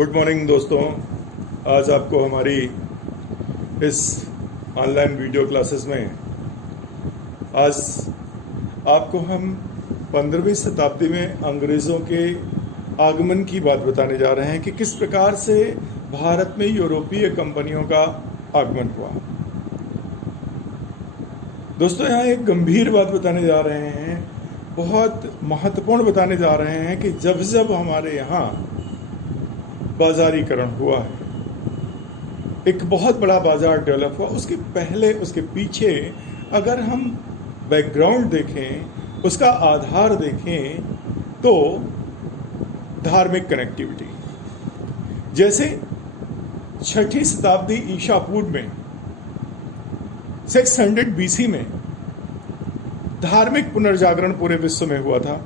Good morning दोस्तों। आज आपको हमारी इस ऑनलाइन वीडियो क्लासेस में आज आपको हम 15वीं शताब्दी में अंग्रेज़ों के आगमन की बात बताने जा रहे हैं कि किस प्रकार से भारत में यूरोपीय कंपनियों का आगमन हुआ। दोस्तों, यहाँ एक गंभीर बात बताने जा रहे हैं, बहुत महत्वपूर्ण बताने जा रहे हैं कि जब जब हमारे यहाँ बाजारीकरण हुआ है, एक बहुत बड़ा बाजार डेवलप हुआ, उसके पहले उसके पीछे अगर हम बैकग्राउंड देखें, उसका आधार देखें तो धार्मिक कनेक्टिविटी। जैसे 6ठी शताब्दी ईसा पूर्व में 600 BC में धार्मिक पुनर्जागरण पूरे विश्व में हुआ था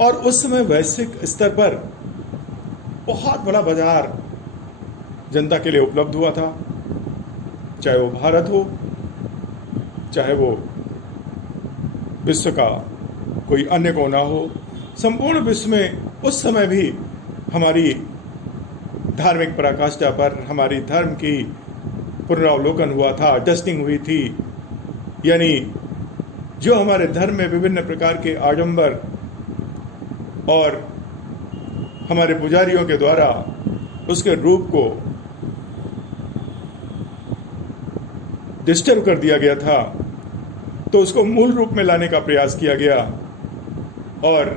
और उस समय वैश्विक स्तर पर बहुत बड़ा बाजार जनता के लिए उपलब्ध हुआ था, चाहे वो भारत हो, चाहे वो विश्व का कोई अन्य कोना हो। संपूर्ण विश्व में उस समय भी हमारी धार्मिक पराकाष्ठा पर हमारी धर्म की पुनरावलोकन हुआ था, टेस्टिंग हुई थी। यानी जो हमारे धर्म में विभिन्न प्रकार के आडंबर और हमारे पुजारियों के द्वारा उसके रूप को डिस्टर्ब कर दिया गया था, तो उसको मूल रूप में लाने का प्रयास किया गया। और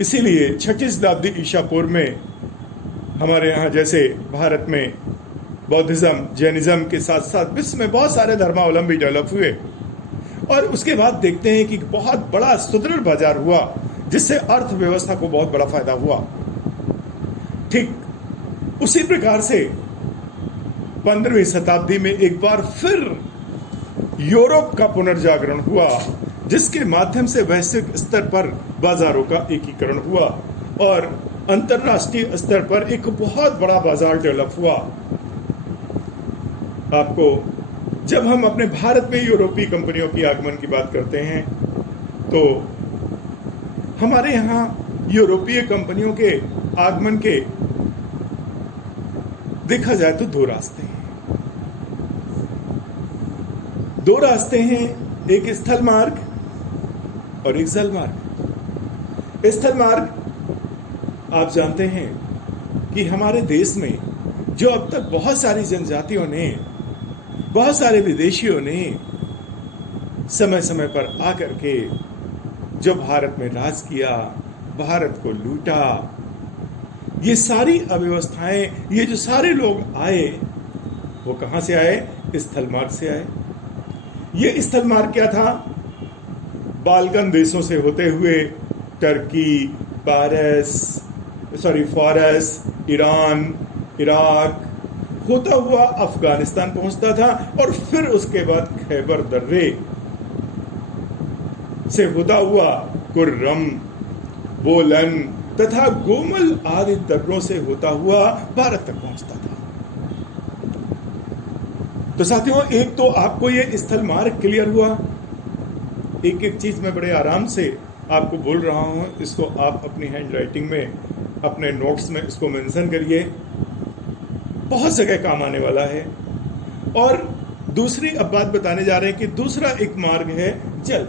इसीलिए 6ठी शताब्दी ईसा पूर्व में हमारे यहाँ जैसे भारत में बौद्धिज्म, जैनिज्म के साथ साथ विश्व में बहुत सारे धर्मावलंबी डेवलप हुए और उसके बाद देखते हैं कि बहुत बड़ा सुदृढ़ बाजार हुआ, जिससे अर्थव्यवस्था को बहुत बड़ा फायदा हुआ। ठीक उसी प्रकार से 15वीं शताब्दी में एक बार फिर यूरोप का पुनर्जागरण हुआ, जिसके माध्यम से वैश्विक स्तर पर बाजारों का एकीकरण हुआ और अंतरराष्ट्रीय स्तर पर एक बहुत बड़ा बाजार डेवलप हुआ। आपको जब हम अपने भारत में यूरोपीय कंपनियों की आगमन की बात करते हैं तो हमारे यहाँ यूरोपीय कंपनियों के आगमन के देखा जाए तो दो रास्ते हैं। एक स्थल मार्ग और एक जल मार्ग। स्थल मार्ग आप जानते हैं कि हमारे देश में जो अब तक बहुत सारी जनजातियों ने, बहुत सारे विदेशियों ने समय समय पर आकर के जो भारत में राज किया, भारत को लूटा, ये सारी अव्यवस्थाएं, ये जो सारे लोग आए वो कहां से आए? स्थल मार्ग से आए। ये स्थल मार्ग क्या था? बाल्कन देशों से होते हुए टर्की, फारस, ईरान, इराक होता हुआ अफगानिस्तान पहुंचता था और फिर उसके बाद खैबर दर्रे से होता हुआ कुर्रम, बोलन तथा गोमल आदि दर्रों से होता हुआ भारत तक पहुंचता था। तो साथियों, एक तो आपको ये स्थल मार्ग क्लियर हुआ। एक एक चीज मैं बड़े आराम से आपको बोल रहा हूं, इसको आप अपनी हैंड राइटिंग में, अपने नोट्स में इसको मेंशन करिए, बहुत जगह काम आने वाला है। और दूसरी अब बात बताने जा रहे हैं कि दूसरा एक मार्ग है जल,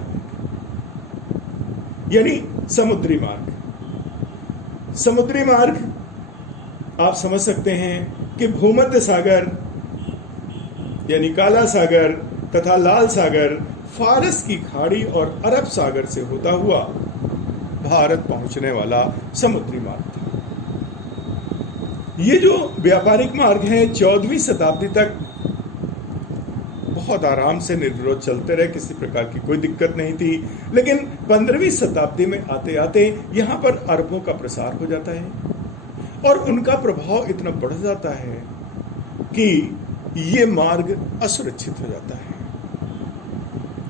यानी समुद्री मार्ग। समुद्री मार्ग आप समझ सकते हैं कि भूमध्य सागर यानी काला सागर तथा लाल सागर, फारस की खाड़ी और अरब सागर से होता हुआ भारत पहुंचने वाला समुद्री मार्ग था। ये जो व्यापारिक मार्ग है 14वीं शताब्दी तक बहुत आराम से निर्विरोध चलते रहे, किसी प्रकार की कोई दिक्कत नहीं थी। लेकिन 15वीं शताब्दी में आते आते यहाँ पर अरबों का प्रसार हो जाता है और उनका प्रभाव इतना बढ़ जाता है कि ये मार्ग असुरक्षित हो जाता है।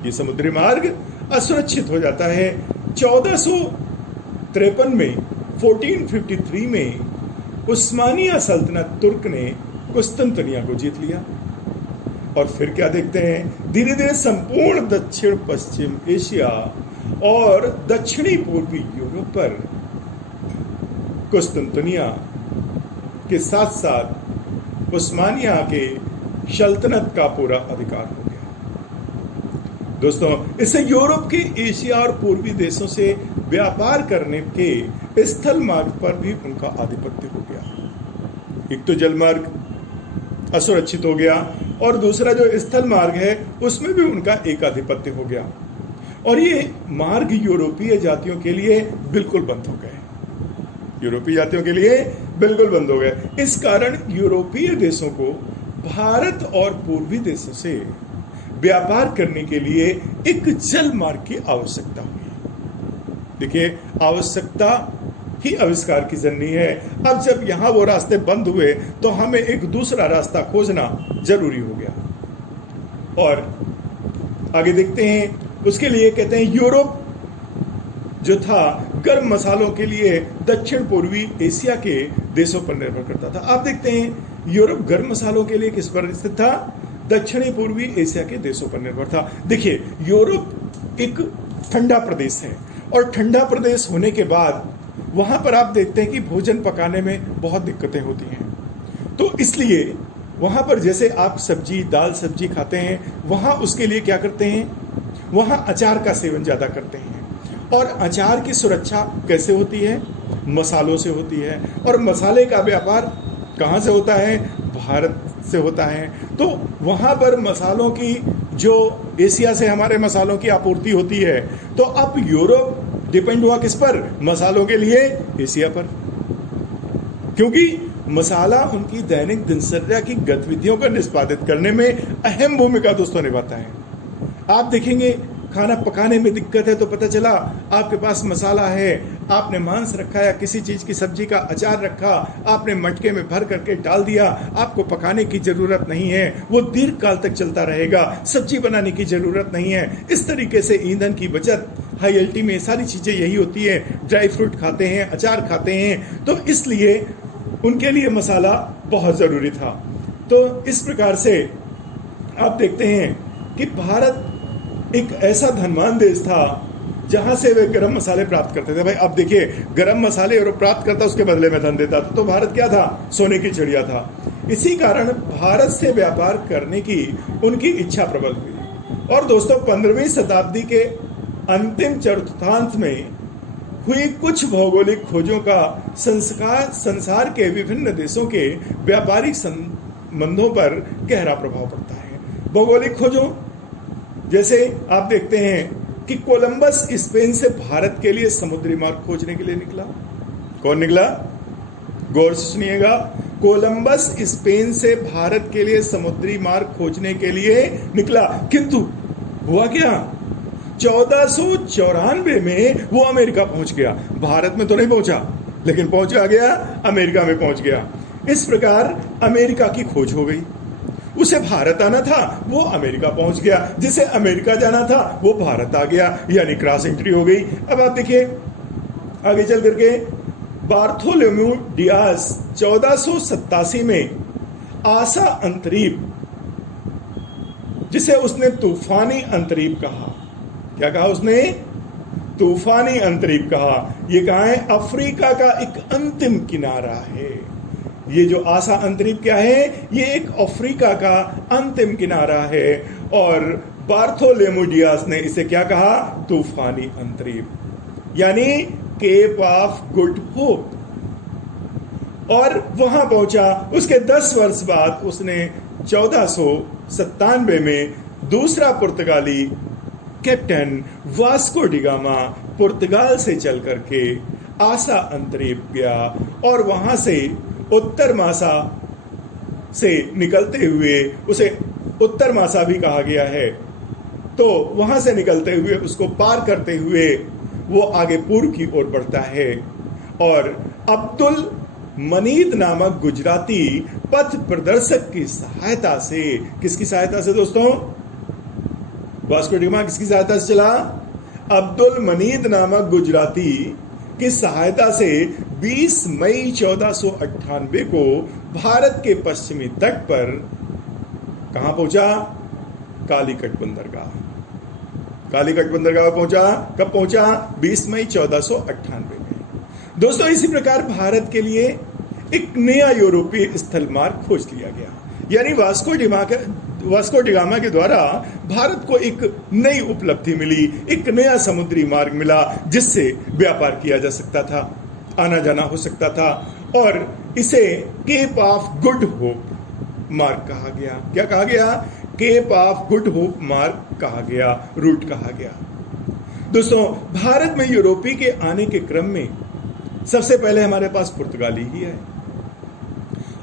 ये समुद्री मार्ग असुरक्षित हो जाता है। 1453 में 1453 में उस्मानिया सल्तनत तुर्क ने कुस्तुनतनिया को जीत लिया और फिर क्या देखते हैं? धीरे धीरे संपूर्ण दक्षिण पश्चिम एशिया और दक्षिणी पूर्वी यूरोप पर कुस्तुनतनिया के साथ साथ उस्मानिया के सल्तनत का पूरा अधिकार हो गया। दोस्तों, इससे यूरोप के एशिया और पूर्वी देशों से व्यापार करने के स्थल मार्ग पर भी उनका आधिपत्य हो गया। एक तो जल मार्ग असुरक्षित हो गया और दूसरा जो स्थल मार्ग है उसमें भी उनका एक आधिपत्य हो गया, और ये मार्ग यूरोपीय जातियों के लिए बिल्कुल बंद हो गए। यूरोपीय जातियों के लिए बिल्कुल बंद हो गए। इस कारण यूरोपीय देशों को भारत और पूर्वी देशों से व्यापार करने के लिए एक जल मार्ग की आवश्यकता हुई। देखिए, आवश्यकता ही आविष्कार की जननी है। अब जब यहां वो रास्ते बंद हुए तो हमें एक दूसरा रास्ता खोजना जरूरी हो गया। और आगे देखते हैं, उसके लिए कहते हैं यूरोप जो था गर्म मसालों के लिए दक्षिण पूर्वी एशिया के देशों पर निर्भर करता था। आप देखते हैं यूरोप गर्म मसालों के लिए किस पर स्थित था? दक्षिणी पूर्वी एशिया के देशों पर निर्भर था। देखिए, यूरोप एक ठंडा प्रदेश है और ठंडा प्रदेश होने के बाद वहां पर आप देखते हैं कि भोजन पकाने में बहुत दिक्कतें होती हैं। तो इसलिए वहां पर जैसे आप सब्जी, दाल सब्जी खाते हैं, वहां उसके लिए क्या करते हैं? वहां अचार का सेवन ज्यादा करते हैं। और अचार की सुरक्षा कैसे होती है? मसालों से होती है। और मसाले का व्यापार कहां से होता है? भारत से होता है। तो वहां पर मसालों की जो एशिया से हमारे मसालों की आपूर्ति होती है, तो अब यूरोप डिपेंड हुआ किस पर? मसालों के लिए एशिया पर, क्योंकि मसाला उनकी दैनिक दिनचर्या की गतिविधियों को निष्पादित करने में अहम भूमिका दोस्तों निभाता है। आप देखेंगे खाना पकाने में दिक्कत है तो पता चला आपके पास मसाला है, आपने मांस रखा या किसी चीज की सब्जी का अचार रखा, आपने मटके में भर करके डाल दिया, आपको पकाने की जरूरत नहीं है, वो दीर्घ काल तक चलता रहेगा, सब्जी बनाने की जरूरत नहीं है। इस तरीके से ईंधन की बचत, हाई एल्टी में सारी चीजें यही होती है। ड्राई फ्रूट खाते हैं, अचार खाते हैं, तो इसलिए उनके लिए मसाला बहुत जरूरी था। तो इस प्रकार से आप देखते हैं कि भारत एक ऐसा धनवान देश था जहां से वे गरम मसाले प्राप्त करते थे। भाई अब देखिए, गरम मसाले और प्राप्त करता उसके बदले में धन देता, तो भारत क्या था? सोने की चिड़िया था। इसी कारण भारत से व्यापार करने की उनकी इच्छा प्रबल हुई। और दोस्तों, 15वीं शताब्दी के अंतिम चतुर्थांश में हुई कुछ भौगोलिक खोजों का संसार के विभिन्न देशों के व्यापारिक संबंधों पर गहरा प्रभाव पड़ता है। भौगोलिक खोजों जैसे आप देखते हैं कि कोलंबस स्पेन से भारत के लिए समुद्री मार्ग खोजने के लिए निकला। कौन निकला? गौर से सुनिएगा। कोलंबस स्पेन से भारत के लिए समुद्री मार्ग खोजने के लिए निकला, किंतु हुआ क्या? 1494 में वो अमेरिका पहुंच गया। भारत में तो नहीं पहुंचा, लेकिन पहुंचा गया, अमेरिका में पहुंच गया। इस प्रकार अमेरिका की खोज हो गई। उसे भारत आना था, वो अमेरिका पहुंच गया। जिसे अमेरिका जाना था, वो भारत आ गया, यानी क्रॉस एंट्री हो गई। अब आप देखिए आगे चल करके, बार्थोलोम्यू डियाज 1487 में आशा अंतरीप, जिसे उसने तूफानी अंतरीप कहा। क्या कहा उसने? तूफानी अंतरीप कहा। ये कहा है? अफ्रीका का एक अंतिम किनारा है। ये जो आशा अंतरीप क्या है? ये एक अफ्रीका का अंतिम किनारा है। और बार्थोलोम्यू डियाज ने इसे क्या कहा? तूफानी अंतरीप, यानी केप ऑफ गुड होप। और वहां पहुंचा। उसके 10 वर्ष बाद उसने 1497 में दूसरा पुर्तगाली कैप्टन वास्को डिगामा पुर्तगाल से चल करके आशा अंतरीप गया, और वहां से उत्तर मासा से निकलते हुए, उसे उत्तर मासा भी कहा गया है, तो वहां से निकलते हुए उसको पार करते हुए वो आगे पूर्व की ओर बढ़ता है। और अब्दुल मनीद नामक गुजराती पथ प्रदर्शक की सहायता से, किसकी सहायता से दोस्तों? वास्को डिगामा किसकी सहायता से चला? अब्दुल मनीद नामक गुजराती की सहायता से 20 मई 1498 को भारत के पश्चिमी तट पर कहां पहुंचा? कालीकट बंदरगाह। कालीकट बंदरगाह पहुंचा। कब पहुंचा? 20 मई 1498 में। दोस्तों, इसी प्रकार भारत के लिए एक नया यूरोपीय स्थल मार्ग खोज लिया गया। यानी वास्को डिगामा के द्वारा भारत को एक नई उपलब्धि मिली, एक नया समुद्री मार्ग मिला जिससे व्यापार किया जा सकता था, आना जाना हो सकता था, और इसे केप ऑफ गुड होप मार्ग कहा गया। क्या कहा गया? केप ऑफ गुड होप मार्ग कहा गया, रूट कहा गया। दोस्तों, भारत में यूरोपी के आने के क्रम में सबसे पहले हमारे पास पुर्तगाली ही है।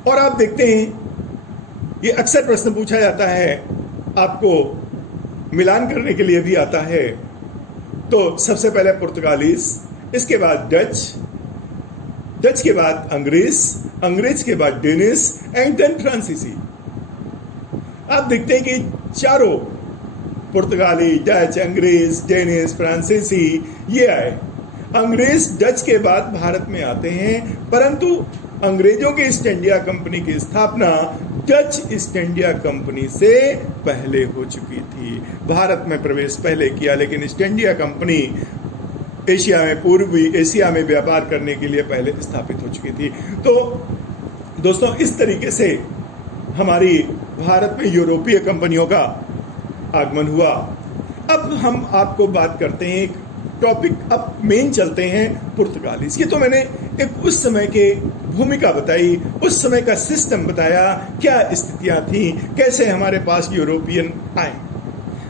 और आप देखते हैं, ये अक्सर प्रश्न पूछा जाता है, आपको मिलान करने के लिए भी आता है। तो सबसे पहले पुर्तगालीज, इसके बाद डच के बाद अंग्रेज के बाद डेनिश एंड देन फ्रांसीसी। आप देखते हैं कि चारों पुर्तगाली, डच, अंग्रेज, डेनिश, फ्रांसीसी ये आए। अंग्रेज डच के बाद भारत में आते हैं, परंतु अंग्रेजों की ईस्ट इंडिया कंपनी की स्थापना डच ईस्ट इंडिया कंपनी से पहले हो चुकी थी। भारत में प्रवेश पहले किया, लेकिन ईस्ट इंडिया कंपनी एशिया में, पूर्वी एशिया में व्यापार करने के लिए पहले स्थापित हो चुकी थी। तो दोस्तों, इस तरीके से हमारी भारत में यूरोपीय कंपनियों का आगमन हुआ। अब हम आपको बात करते हैं एक टॉपिक, अब मेन चलते हैं पुर्तगालीज की। तो मैंने एक उस समय के भूमिका बताई, उस समय का सिस्टम बताया, क्या स्थितियां थी, कैसे हमारे पास यूरोपियन आए।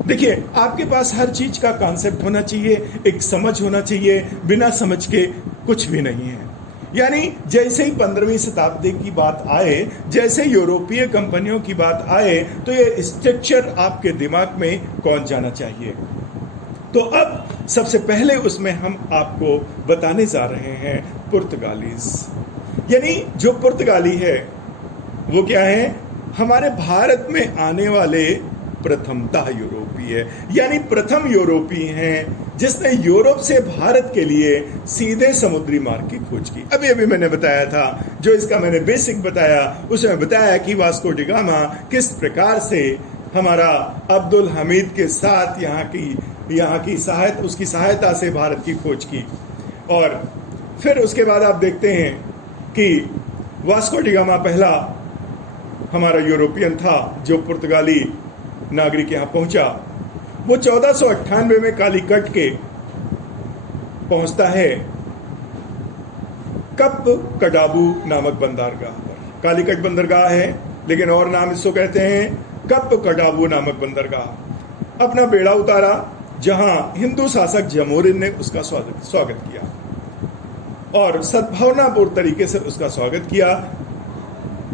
देखिए, आपके पास हर चीज का कॉन्सेप्ट होना चाहिए, एक समझ होना चाहिए, बिना समझ के कुछ भी नहीं है। यानी जैसे ही 15वीं शताब्दी की बात आए, जैसे यूरोपीय कंपनियों की बात आए, तो ये स्ट्रक्चर आपके दिमाग में कौन जाना चाहिए। तो अब सबसे पहले उसमें हम आपको बताने जा रहे हैं पुर्तगालीज। यानी जो पुर्तगाली है वो क्या है? हमारे भारत में आने वाले प्रथमतः यूरोपीय, यानी प्रथम यूरोपीय हैं जिसने यूरोप से भारत के लिए सीधे समुद्री मार्ग की खोज की। अभी मैंने बताया था, जो इसका मैंने बेसिक बताया, उसमें बताया कि वास्को डिगामा किस प्रकार से हमारा अब्दुल हमीद के साथ यहाँ की सहायता से भारत की खोज की। और फिर उसके बाद आप देखते हैं कि वास्को डिगामा पहला हमारा यूरोपियन था जो पुर्तगाली नागरिक यहाँ पहुंचा। वो 1498 में कालीकट के पहुंचता है कप कडाबू नामक बंदरगाह पर। कालीकट बंदरगाह है, लेकिन और नाम इसको कहते हैं कप कडाबू नामक बंदरगाह। अपना बेड़ा उतारा, जहां हिंदू शासक जमोरिन ने उसका स्वागत किया और सद्भावनापूर्ण तरीके से उसका स्वागत किया।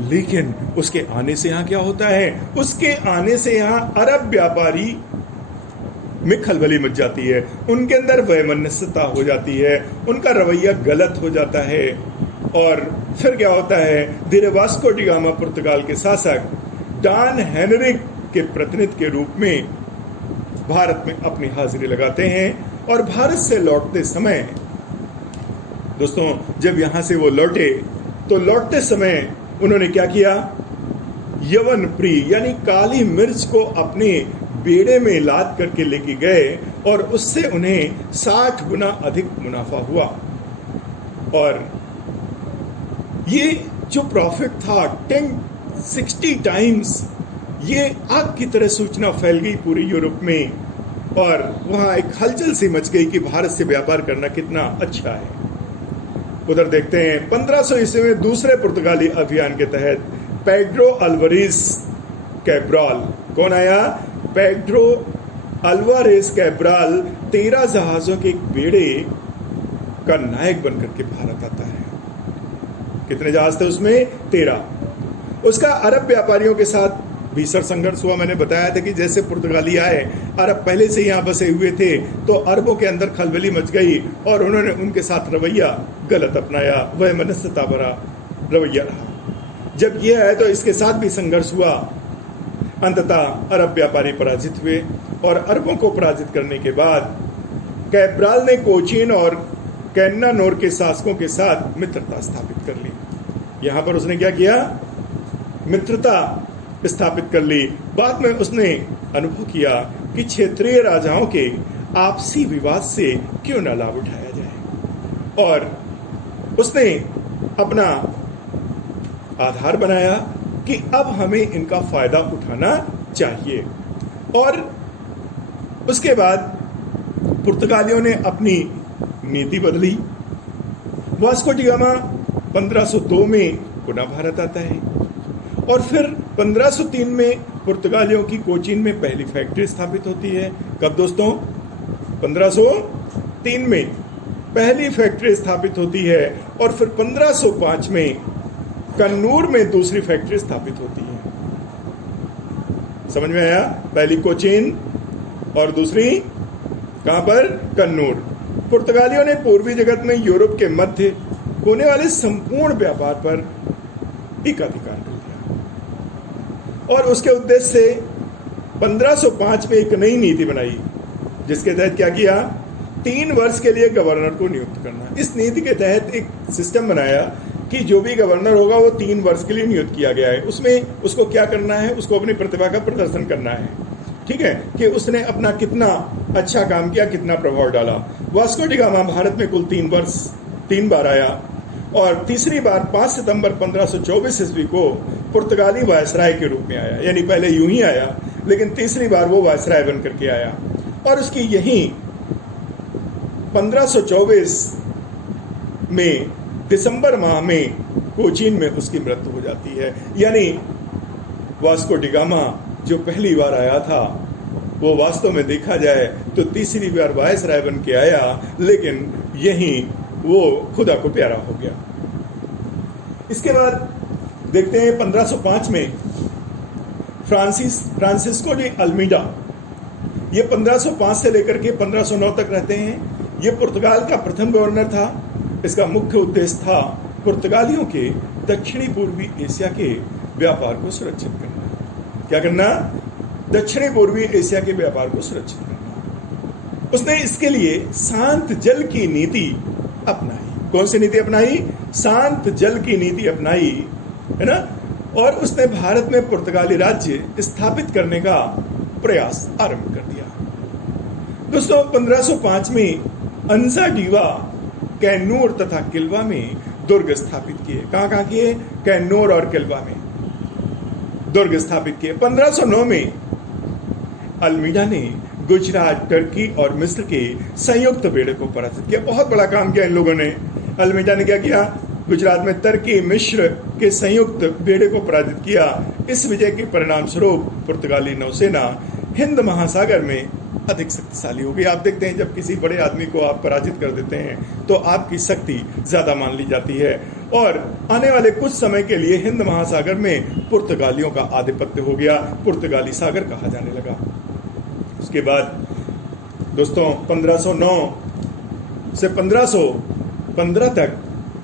लेकिन उसके आने से यहाँ क्या होता है? उसके आने से यहाँ अरब व्यापारी में खलबली मच जाती है, उनके अंदर वैमनस्यता हो जाती है, उनका रवैया गलत हो जाता है। और फिर क्या होता है? धीरे वास्को डिगामा पुर्तगाल के शासक डॉन हेनरिक के प्रतिनिधि के रूप में भारत में अपनी हाजिरी लगाते हैं। और भारत से लौटते समय दोस्तों, जब यहां से वो लौटे, तो लौटते समय उन्होंने क्या किया? यवन प्री यानी काली मिर्च को अपने बेड़े में लाद करके लेके गए और उससे उन्हें 60 गुना अधिक मुनाफा हुआ। और ये जो प्रॉफिट था 1060 टाइम्स, ये आग की तरह सूचना फैल गई पूरे यूरोप में और वहां एक हलचल सी मच गई कि भारत से व्यापार करना कितना अच्छा है। उधर देखते हैं 1500 ईस्वी में दूसरे पुर्तगाली अभियान के तहत पेड्रो अल्वारेज कैब्राल, कौन आया? पेड्रो अल्वारेज कैब्राल 13 जहाजों के एक बेड़े का नायक बनकर के भारत आता है। कितने जहाज थे उसमें? 13। उसका अरब व्यापारियों के साथ भीषण संघर्ष हुआ। मैंने बताया था कि जैसे पुर्तगाली आए, अरब पहले से यहाँ बसे हुए थे, तो अरबों के अंदर खलबली मच गई और उन्होंने उनके साथ रवैया गलत अपनाया, वह मनस्यता भरा रवैया रहा। जब यह है तो इसके साथ भी संघर्ष हुआ। अंततः अरब व्यापारी पराजित हुए और अरबों को पराजित करने के बाद कैब्राल ने कोचीन और कैन्नानोर के शासकों के साथ मित्रता स्थापित कर ली। यहाँ पर उसने क्या किया? मित्रता स्थापित कर ली। बाद में उसने अनुभव किया कि क्षेत्रीय राजाओं के आपसी विवाद से क्यों न लाभ उठाया जाए, और उसने अपना आधार बनाया कि अब हमें इनका फायदा उठाना चाहिए। और उसके बाद पुर्तगालियों ने अपनी नीति बदली। वास्को डी गामा 1502 में पुनः भारत आता है और फिर 1503 में पुर्तगालियों की कोचीन में पहली फैक्ट्री स्थापित होती है। कब दोस्तों? 1503 में पहली फैक्ट्री स्थापित होती है और फिर 1505 में कन्नूर में दूसरी फैक्ट्री स्थापित होती है। समझ में आया? पहली कोचीन और दूसरी कहां पर? कन्नूर। पुर्तगालियों ने पूर्वी जगत में यूरोप के मध्य होने वाले संपूर्ण व्यापार पर एकाधिकार कर लिया और उसके उद्देश्य से 1505 में एक नई नीति बनाई, जिसके तहत क्या किया? 3 वर्ष के लिए गवर्नर को नियुक्त करना। इस नीति के तहत एक सिस्टम बनाया कि जो भी गवर्नर होगा वो 3 वर्ष के लिए नियुक्त किया गया है। उसमें उसको क्या करना है? उसको अपनी प्रतिभा का प्रदर्शन करना है, ठीक है, कि उसने अपना कितना अच्छा काम किया, कितना प्रभाव डाला। वास्को डी गामा भारत में कुल 3 बार आया और तीसरी बार 5 सितंबर 1524 ईस्वी को पुर्तगाली वायसराय के रूप में आया। यानी पहले यूं ही आया, लेकिन तीसरी बार वो वायसराय बन करके आया और उसकी यहीं 1524 में दिसंबर माह में कोचीन में उसकी मृत्यु हो जाती है। यानी वास्को डी गामा जो पहली बार आया था वो वास्तव में देखा जाए तो तीसरी बार वायसराय बन के आया, लेकिन यहीं वो खुदा को प्यारा हो गया। इसके बाद देखते हैं 1505 में फ्रांसिस्को डी अल्मीडा, ये 1505 से लेकर के 1509 तक रहते हैं। ये पुर्तगाल का प्रथम गवर्नर था। इसका मुख्य उद्देश्य था पुर्तगालियों के दक्षिणी पूर्वी एशिया के व्यापार को सुरक्षित करना। क्या करना? दक्षिणी पूर्वी एशिया के व्यापार को सुरक्षित करना। उसने इसके लिए शांत जल की नीति अपनाई। कौन सी नीति अपनाई? शांत जल की नीति अपनाई, है ना। और उसने भारत में पुर्तगाली राज्य स्थापित करने का प्रयास आरंभ कर दिया। दोस्तों 1505 में अंसा डीवा कैन्नूर तथा किल्वा में दुर्ग स्थापित किए। कहां किए? कैन्नूर और किल्वा में दुर्ग स्थापित किए। 1509 में अल्मीडा ने गुजरात, टर्की और मिस्र के संयुक्त बेड़े को पराजित किया। बहुत बड़ा काम किया इन लोगों ने। अल्मीडा ने क्या किया? गुजरात में टर्की, मिस्र के संयुक्त बेड़े को पराजित किया। इस विजय के परिणाम स्वरूप पुर्तगाली नौसेना हिंद महासागर में अधिक शक्तिशाली हो गई। आप देखते हैं जब किसी बड़े आदमी को आप पराजित कर देते हैं तो आपकी शक्ति ज्यादा मान ली जाती है और आने वाले कुछ समय के लिए हिंद महासागर में पुर्तगालियों का आधिपत्य हो गया। पुर्तगाली सागर कहा जाने लगा। उसके बाद दोस्तों 1509 से 1515 तक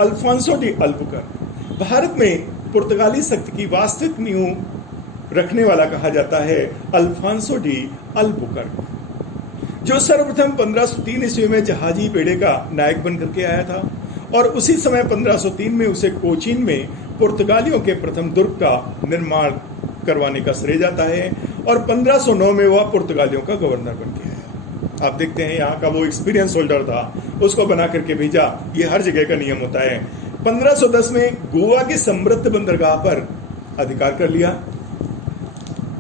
अल्फांसो डी अल्बुकर्क भारत में पुर्तगाली शक्ति की वास्तविक नींव रखने वाला कहा जाता है। अल्फांसो डी अल्बुकर्क जो सर्वप्रथम 1503 ईस्वी में जहाजी बेड़े का नायक बन करके आया था और उसी समय 1503 में उसे कोचीन में पुर्तगालियों के प्रथम दुर्ग का निर्माण करवाने का श्रेय जाता है और 1509 में वह पुर्तगालियों का गवर्नर बन के आया। आप देखते हैं यहाँ का वो एक्सपीरियंस होल्डर था, उसको बना करके भेजा। ये हर जगह का नियम होता है। 1510 में गोवा की समृद्ध बंदरगाह पर अधिकार कर लिया,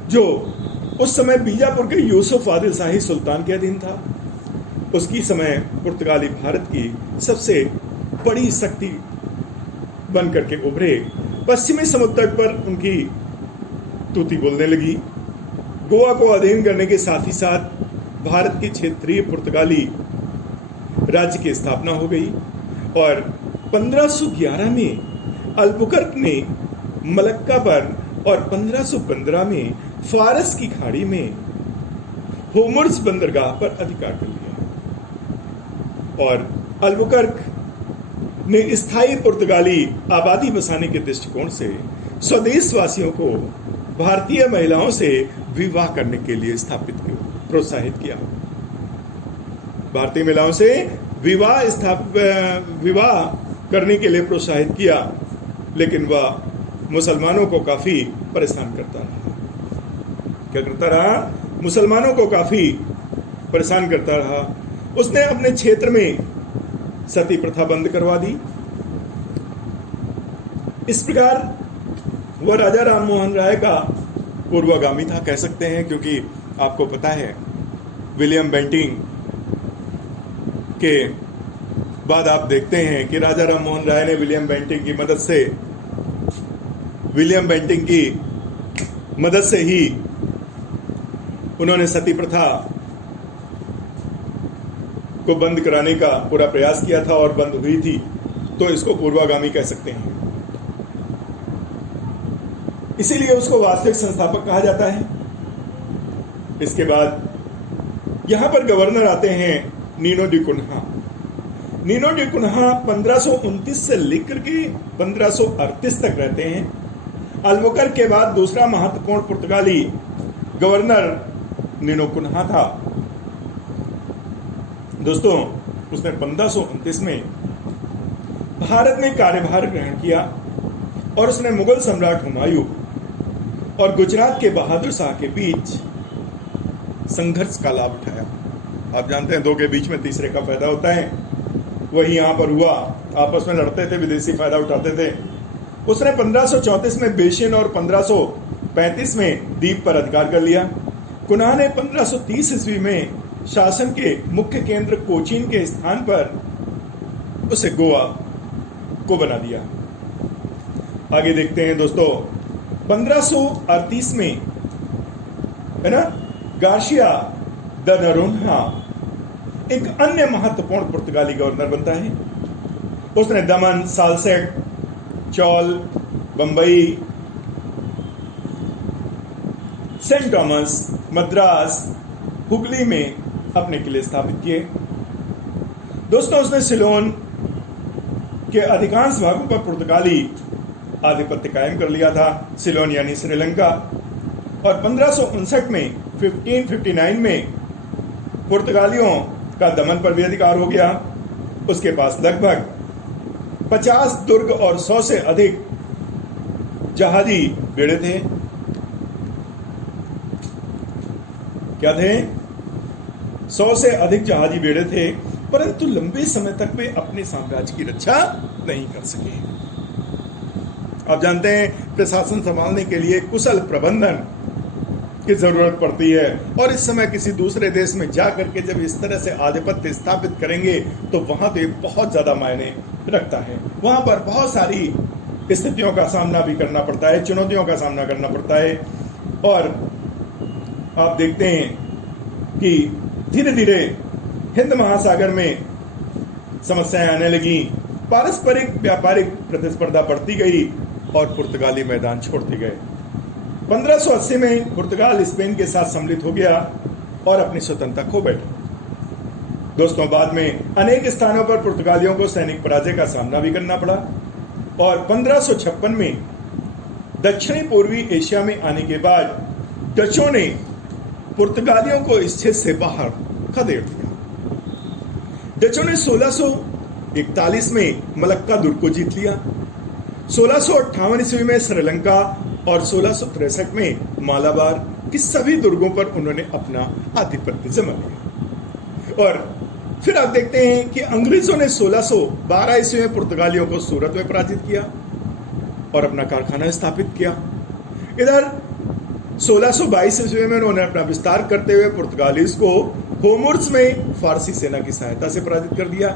जो उस समय बीजापुर के यूसुफ आदिल शाही सुल्तान के अधीन था। उसकी समय पुर्तगाली भारत की सबसे बड़ी शक्ति बन करके उभरे। पश्चिमी समुद्र तट पर उनकी तूती बोलने लगी। गोवा को अधीन करने के साथ ही साथ भारत के क्षेत्रीय पुर्तगाली राज्य की स्थापना हो गई और 1511 में अल्बुकर्क ने मलक्का पर और 1515 में फारस की खाड़ी में होमुर्स बंदरगाह पर अधिकार कर लिया और अल्बुकर्क ने स्थायी पुर्तगाली आबादी बसाने के दृष्टिकोण से स्वदेशवासियों को भारतीय महिलाओं से विवाह करने के लिए प्रोत्साहित किया। भारतीय महिलाओं से विवाह करने के लिए प्रोत्साहित किया, लेकिन वह मुसलमानों को काफी परेशान करता रहा। क्या करता रहा? मुसलमानों को काफी परेशान करता रहा। उसने अपने क्षेत्र में सती प्रथा बंद करवा दी। इस प्रकार वह राजा राम मोहन राय का पूर्वगामी था, कह सकते हैं, क्योंकि आपको पता है विलियम बेंटिंग के बाद आप देखते हैं कि राजा राम मोहन राय ने विलियम बेंटिंग की मदद से ही उन्होंने सती प्रथा को बंद कराने का पूरा प्रयास किया था और बंद हुई थी, तो इसको पूर्वागामी कह सकते हैं। इसीलिए उसको वास्तविक संस्थापक कहा जाता है। इसके बाद यहां पर गवर्नर आते हैं Nuno da Cunha. Nuno da Cunha 1529 से लेकर के 1538 तक रहते हैं। अल्बुकर्क के बाद दूसरा महत्वपूर्ण पुर्तगाली गवर्नर नीनो कुन्हा था। दोस्तों, उसने 1529 में भारत में कार्यभार ग्रहण किया और उसने मुगल सम्राट हुमायूं और गुजरात के बहादुर शाह के बीच संघर्ष का लाभ उठाया। आप जानते हैं, दो के बीच में तीसरे का फायदा होता है। वही यहां पर हुआ, आपस में लड़ते थे, विदेशी फायदा उठाते थे। उसने 1534 में बेशिन और 1535 में दीप पर अधिकार कर लिया। कुन्हा ने 1530 ईस्वी में शासन के मुख्य केंद्र कोचीन के स्थान पर उसे गोवा को बना दिया। आगे देखते हैं दोस्तों, 1538 में है ना, गार्सिया द नरोन्हा एक अन्य महत्वपूर्ण पुर्तगाली गवर्नर बनता है। उसने दमन, साल्सेट, चौल, बंबई, सेंट थॉमस, मद्रास, हुगली में अपने किले स्थापित किए। दोस्तों, उसने सिलोन के अधिकांश भागों पर पुर्तगाली आधिपत्य कायम कर लिया था। सिलोन यानी श्रीलंका। और 1559 में 1559 में पुर्तगालियों का दमन पर भी अधिकार हो गया। उसके पास लगभग 50 दुर्ग और 100 से अधिक जहाजी बेड़े थे। क्या थे? 100 से अधिक जहाजी बेड़े थे, परंतु लंबे समय तक वे अपने साम्राज्य की रक्षा नहीं कर सके। आप जानते हैं, प्रशासन संभालने के लिए कुशल प्रबंधन की जरूरत पड़ती है, और इस समय किसी दूसरे देश में जाकर के जब इस तरह से आधिपत्य स्थापित करेंगे तो वहां तो बहुत ज्यादा मायने रखता है। वहां पर बहुत सारी स्थितियों का सामना भी करना पड़ता है, चुनौतियों का सामना करना पड़ता है। और आप देखते हैं कि धीरे धीरे हिंद महासागर में समस्याएं आने लगी, पारस्परिक व्यापारिक प्रतिस्पर्धा बढ़ती गई और पुर्तगाली मैदान छोड़ते गए। 1580 में पुर्तगाल स्पेन के साथ सम्मिलित हो गया और अपनी स्वतंत्रता खो बैठा। दोस्तों, बाद में अनेक स्थानों पर पुर्तगालियों को सैनिक पराजय का सामना भी करना पड़ा और 1556 में दक्षिणी पूर्वी एशिया में आने के बाद डचों ने पुर्तगालियों को इस क्षेत्र से बाहर खदेड़ दिया। डचों ने 1641 में मलक्का दुर्ग को जीत लिया। 1658 ईस्वी में श्रीलंका और 1663 में मालाबार की सभी दुर्गों पर उन्होंने अपना आधिपत्य जमा लिया। और फिर आप देखते हैं कि अंग्रेजों ने 1612 ईस्वी में पुर्तगालियों को सूरत में पराजित किया और अपना कारखाना स्थापित किया। इधर 1622 ईस्वी में उन्होंने अपना विस्तार करते हुए पुर्तगालीज को होमुर्स में फारसी सेना की सहायता से पराजित कर दिया।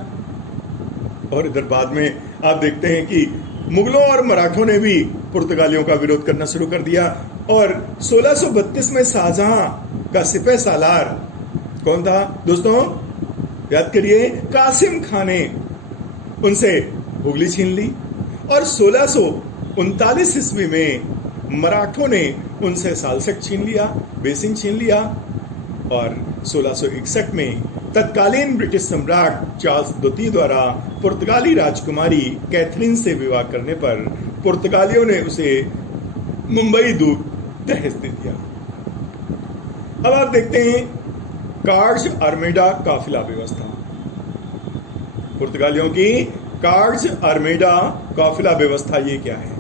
और इधर बाद में आप देखते हैं कि मुगलों और मराठों ने भी पुर्तगालियों का विरोध करना शुरू कर दिया और 1632 में शाहजहां का सिपह सालार कौन था दोस्तों? याद करिए, कासिम खान ने उनसे हुगली छीन ली और 1639 ईस्वी में मराठों ने उनसे सालसेट छीन लिया, बेसिन छीन लिया और 1661 में तत्कालीन ब्रिटिश सम्राट चार्ल्स द्वितीय द्वारा पुर्तगाली राजकुमारी कैथरीन से विवाह करने पर पुर्तगालियों ने उसे मुंबई दूत दहेज दे दिया। अब आप देखते हैं कार्ज आर्मेडा काफिला व्यवस्था। पुर्तगालियों की कार्ज आर्मेडा काफिला व्यवस्था ये क्या है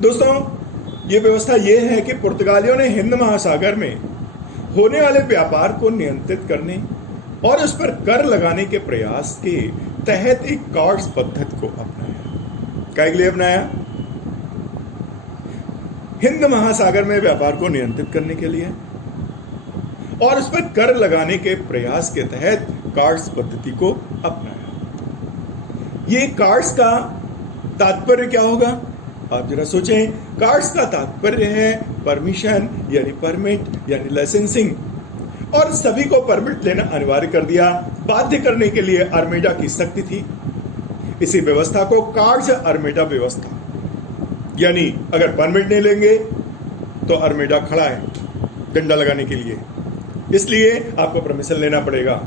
दोस्तों? ये व्यवस्था ये है कि पुर्तगालियों ने हिंद महासागर में होने वाले व्यापार को नियंत्रित करने और उस पर कर लगाने के प्रयास के तहत एक कार्ड्स पद्धति को अपनाया। क्या के लिए अपनाया? हिंद महासागर में व्यापार को नियंत्रित करने के लिए और उस पर कर लगाने के प्रयास के तहत कार्ड्स पद्धति को अपनाया। ये कार्ड्स का तात्पर्य क्या होगा, आप जरा सोचें। कार्ड्स का तात्पर्य है परमिशन यानी परमिट यानी लाइसेंसिंग, और सभी को परमिट लेना अनिवार्य कर दिया। बाध्य करने के लिए अरमेडा की शक्ति थी। इसी व्यवस्था को कार्ड्स अरमेडा व्यवस्था, यानी अगर परमिट नहीं लेंगे तो अरमेडा खड़ा है डंडा लगाने के लिए, इसलिए आपको परमिशन लेना पड़ेगा,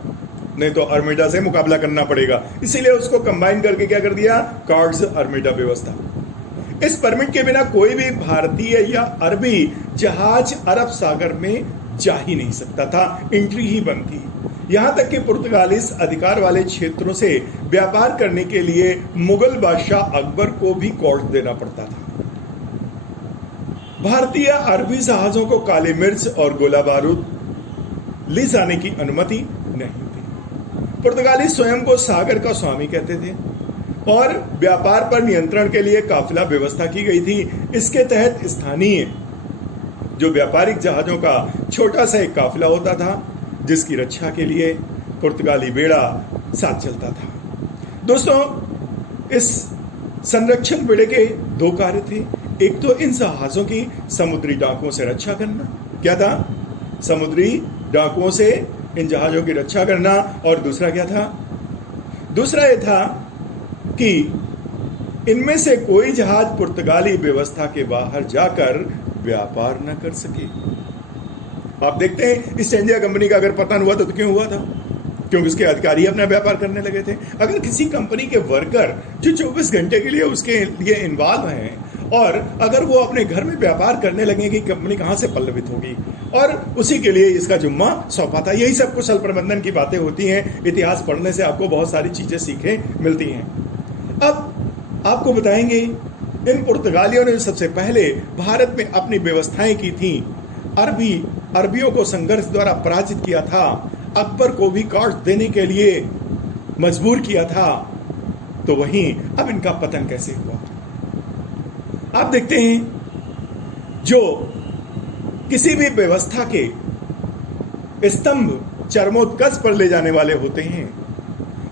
नहीं तो अरमेडा से मुकाबला करना पड़ेगा। इसीलिए उसको कंबाइन करके क्या कर दिया, कार्ड्स अरमेडा व्यवस्था। इस परमिट के बिना कोई भी भारतीय या अरबी जहाज अरब सागर में जा ही नहीं सकता था, एंट्री ही बंद थी। यहां तक कि पुर्तगालीस अधिकार वाले क्षेत्रों से व्यापार करने के लिए मुगल बादशाह अकबर को भी कॉर्ड देना पड़ता था। भारतीय अरबी जहाजों को काली मिर्च और गोला बारूद ले जाने की अनुमति नहीं थी। पुर्तगाली स्वयं को सागर का स्वामी कहते थे और व्यापार पर नियंत्रण के लिए काफिला व्यवस्था की गई थी। इसके तहत स्थानीय जो व्यापारिक जहाजों का छोटा सा एक काफिला होता था, जिसकी रक्षा के लिए पुर्तगाली बेड़ा साथ चलता था। दोस्तों, इस संरक्षण बेड़े के दो कार्य थे। एक तो इन जहाजों की समुद्री डाकुओं से रक्षा करना, क्या था, समुद्री डाकुओं से इन जहाजों की रक्षा करना, और दूसरा क्या था, दूसरा यह था कि इनमें से कोई जहाज पुर्तगाली व्यवस्था के बाहर जाकर व्यापार न कर सके। आप देखते हैं ईस्ट इंडिया कंपनी का अगर पतन हुआ तो क्यों हुआ था, क्योंकि उसके अधिकारी अपना व्यापार करने लगे थे। अगर किसी कंपनी के वर्कर जो 24 घंटे के लिए उसके लिए इन्वॉल्व हैं और अगर वो अपने घर में व्यापार करने लगे कि कंपनी कहां से पल्लवित होगी, और उसी के लिए इसका जिम्मा सौंपा था। यही सब कुशल प्रबंधन की बातें होती हैं। इतिहास पढ़ने से आपको बहुत सारी चीजें सीखने मिलती हैं। अब आपको बताएंगे इन पुर्तगालियों ने सबसे पहले भारत में अपनी व्यवस्थाएं की थी, अरबियों को संघर्ष द्वारा पराजित किया था, अकबर को भी कार्ड देने के लिए मजबूर किया था, तो वहीं अब इनका पतन कैसे हुआ। आप देखते हैं जो किसी भी व्यवस्था के स्तंभ चरमोत्कर्ष पर ले जाने वाले होते हैं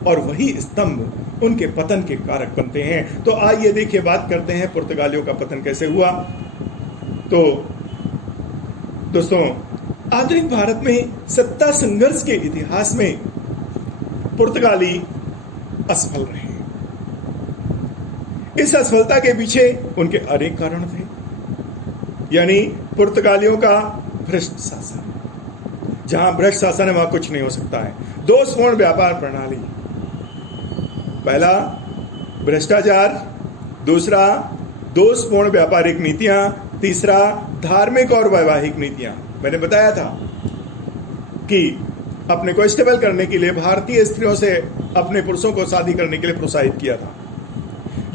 और वही स्तंभ उनके पतन के कारक बनते हैं। तो आइए देखिए, बात करते हैं पुर्तगालियों का पतन कैसे हुआ। तो दोस्तों, आधुनिक भारत में सत्ता संघर्ष के इतिहास में पुर्तगाली असफल रहे। इस असफलता के पीछे उनके अनेक कारण थे, यानी पुर्तगालियों का भ्रष्ट शासन। जहां भ्रष्ट शासन है वहां कुछ नहीं हो सकता है। दोषपूर्ण व्यापार प्रणाली, पहला भ्रष्टाचार, दूसरा दोषपूर्ण व्यापारिक नीतियां, तीसरा धार्मिक और वैवाहिक नीतियां। मैंने बताया था कि अपने को स्टेबल करने के लिए भारतीय स्त्रियों से अपने पुरुषों को शादी करने के लिए प्रोत्साहित किया था।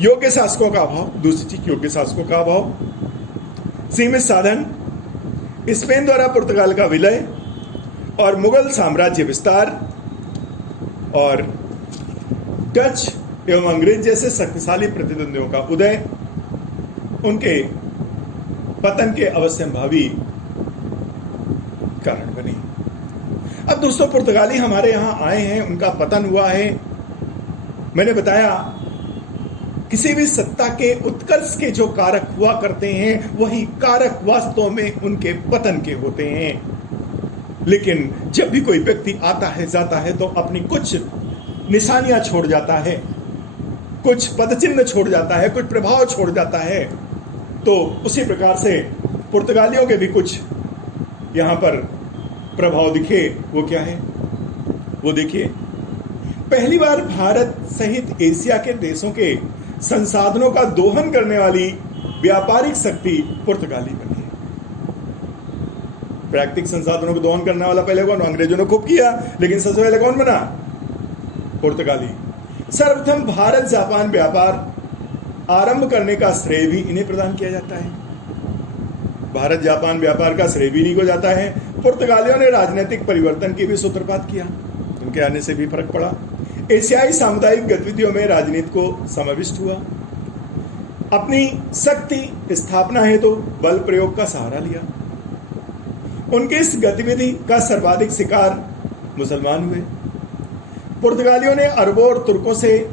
योग्य शासकों का अभाव, दूसरी चीज योग्य शासकों का अभाव, सीमित साधन, स्पेन द्वारा पुर्तगाल का विलय और मुगल साम्राज्य विस्तार और डच एवं अंग्रेज जैसे शक्तिशाली प्रतिद्वंदियों का उदय उनके पतन के अवश्यंभावी कारण बने। अब दोस्तों, पुर्तगाली हमारे यहां आए हैं, उनका पतन हुआ है। मैंने बताया किसी भी सत्ता के उत्कर्ष के जो कारक हुआ करते हैं वही कारक वास्तव में उनके पतन के होते हैं। लेकिन जब भी कोई व्यक्ति आता है जाता है तो अपनी कुछ निशानियां छोड़ जाता है, कुछ पदचिन्ह छोड़ जाता है, कुछ प्रभाव छोड़ जाता है। तो उसी प्रकार से पुर्तगालियों के भी कुछ यहां पर प्रभाव दिखे। वो क्या है, वो देखिए। पहली बार भारत सहित एशिया के देशों के संसाधनों का दोहन करने वाली व्यापारिक शक्ति पुर्तगाली बनी। प्राकृतिक संसाधनों को दोहन करने वाला पहले कौन, अंग्रेजों ने खूब किया, लेकिन सबसे पहले कौन बना, पुर्तगाली। सर्वप्रथम भारत जापान व्यापार आरंभ करने का श्रेय भी इन्हें प्रदान किया जाता है। भारत जापान व्यापार का श्रेय भी इन्हीं को जाता है। पुर्तगालियों ने राजनीतिक परिवर्तन की भी सूत्रपात किया, उनके आने से भी फर्क पड़ा। एशियाई सामुदायिक गतिविधियों में राजनीति को समाविष्ट हुआ। अपनी शक्ति स्थापना हेतु बल प्रयोग का सहारा लिया। उनके इस गतिविधि का सर्वाधिक शिकार मुसलमान हुए। पुर्तगालियों ने अरबों और तुर्कों से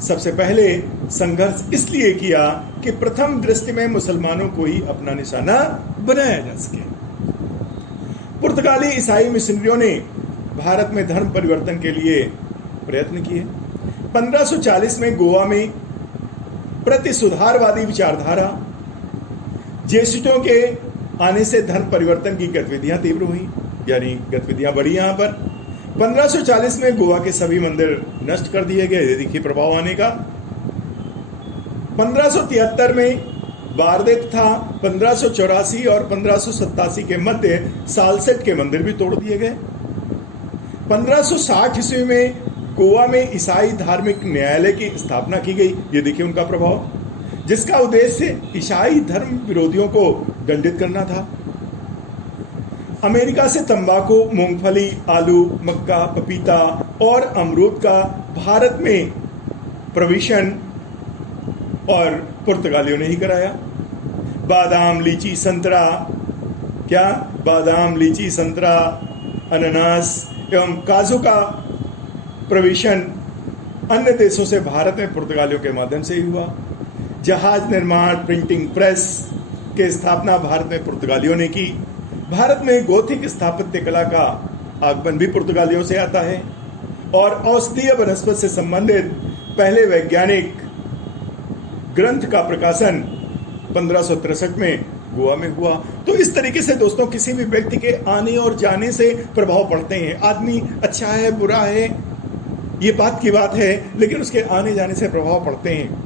सबसे पहले संघर्ष इसलिए किया कि प्रथम दृष्टि में मुसलमानों को ही अपना निशाना बनाया जा सके। पुर्तगाली ईसाई मिशनरियों ने भारत में धर्म परिवर्तन के लिए प्रयत्न किए। 1540 में गोवा में प्रति सुधारवादी विचारधारा जेसुइटों के आने से धर्म परिवर्तन की गतिविधियां तीव्र हुई, यानी गतिविधियां बढ़ी। यहां पर 1540 में गोवा के सभी मंदिर नष्ट कर दिए गए। ये देखिए प्रभाव आने का। 1573 में बारदेत था। 1584 और 1587 के मध्य सालसेट के मंदिर भी तोड़ दिए गए। 1560 ईस्वी में गोवा में ईसाई धार्मिक न्यायालय की स्थापना की गई। ये देखिए उनका प्रभाव, जिसका उद्देश्य ईसाई धर्म विरोधियों को दंडित करना था। अमेरिका से तंबाकू, मूंगफली, आलू, मक्का, पपीता और अमरूद का भारत में प्रवेशन और पुर्तगालियों ने ही कराया। बादाम, लीची, संतरा, क्या बादाम, लीची, संतरा, अनानास एवं काजू का प्रवेशन अन्य देशों से भारत में पुर्तगालियों के माध्यम से ही हुआ। जहाज निर्माण, प्रिंटिंग प्रेस की स्थापना भारत में पुर्तगालियों ने की। भारत में गोथिक स्थापत्य कला का आगमन भी पुर्तगालियों से आता है और औषधीय वनस्पति से संबंधित पहले वैज्ञानिक ग्रंथ का प्रकाशन 1563 में गोवा में हुआ। तो इस तरीके से दोस्तों किसी भी व्यक्ति के आने और जाने से प्रभाव पड़ते हैं। आदमी अच्छा है, बुरा है, ये बात की बात है, लेकिन उसके आने जाने से प्रभाव पड़ते हैं।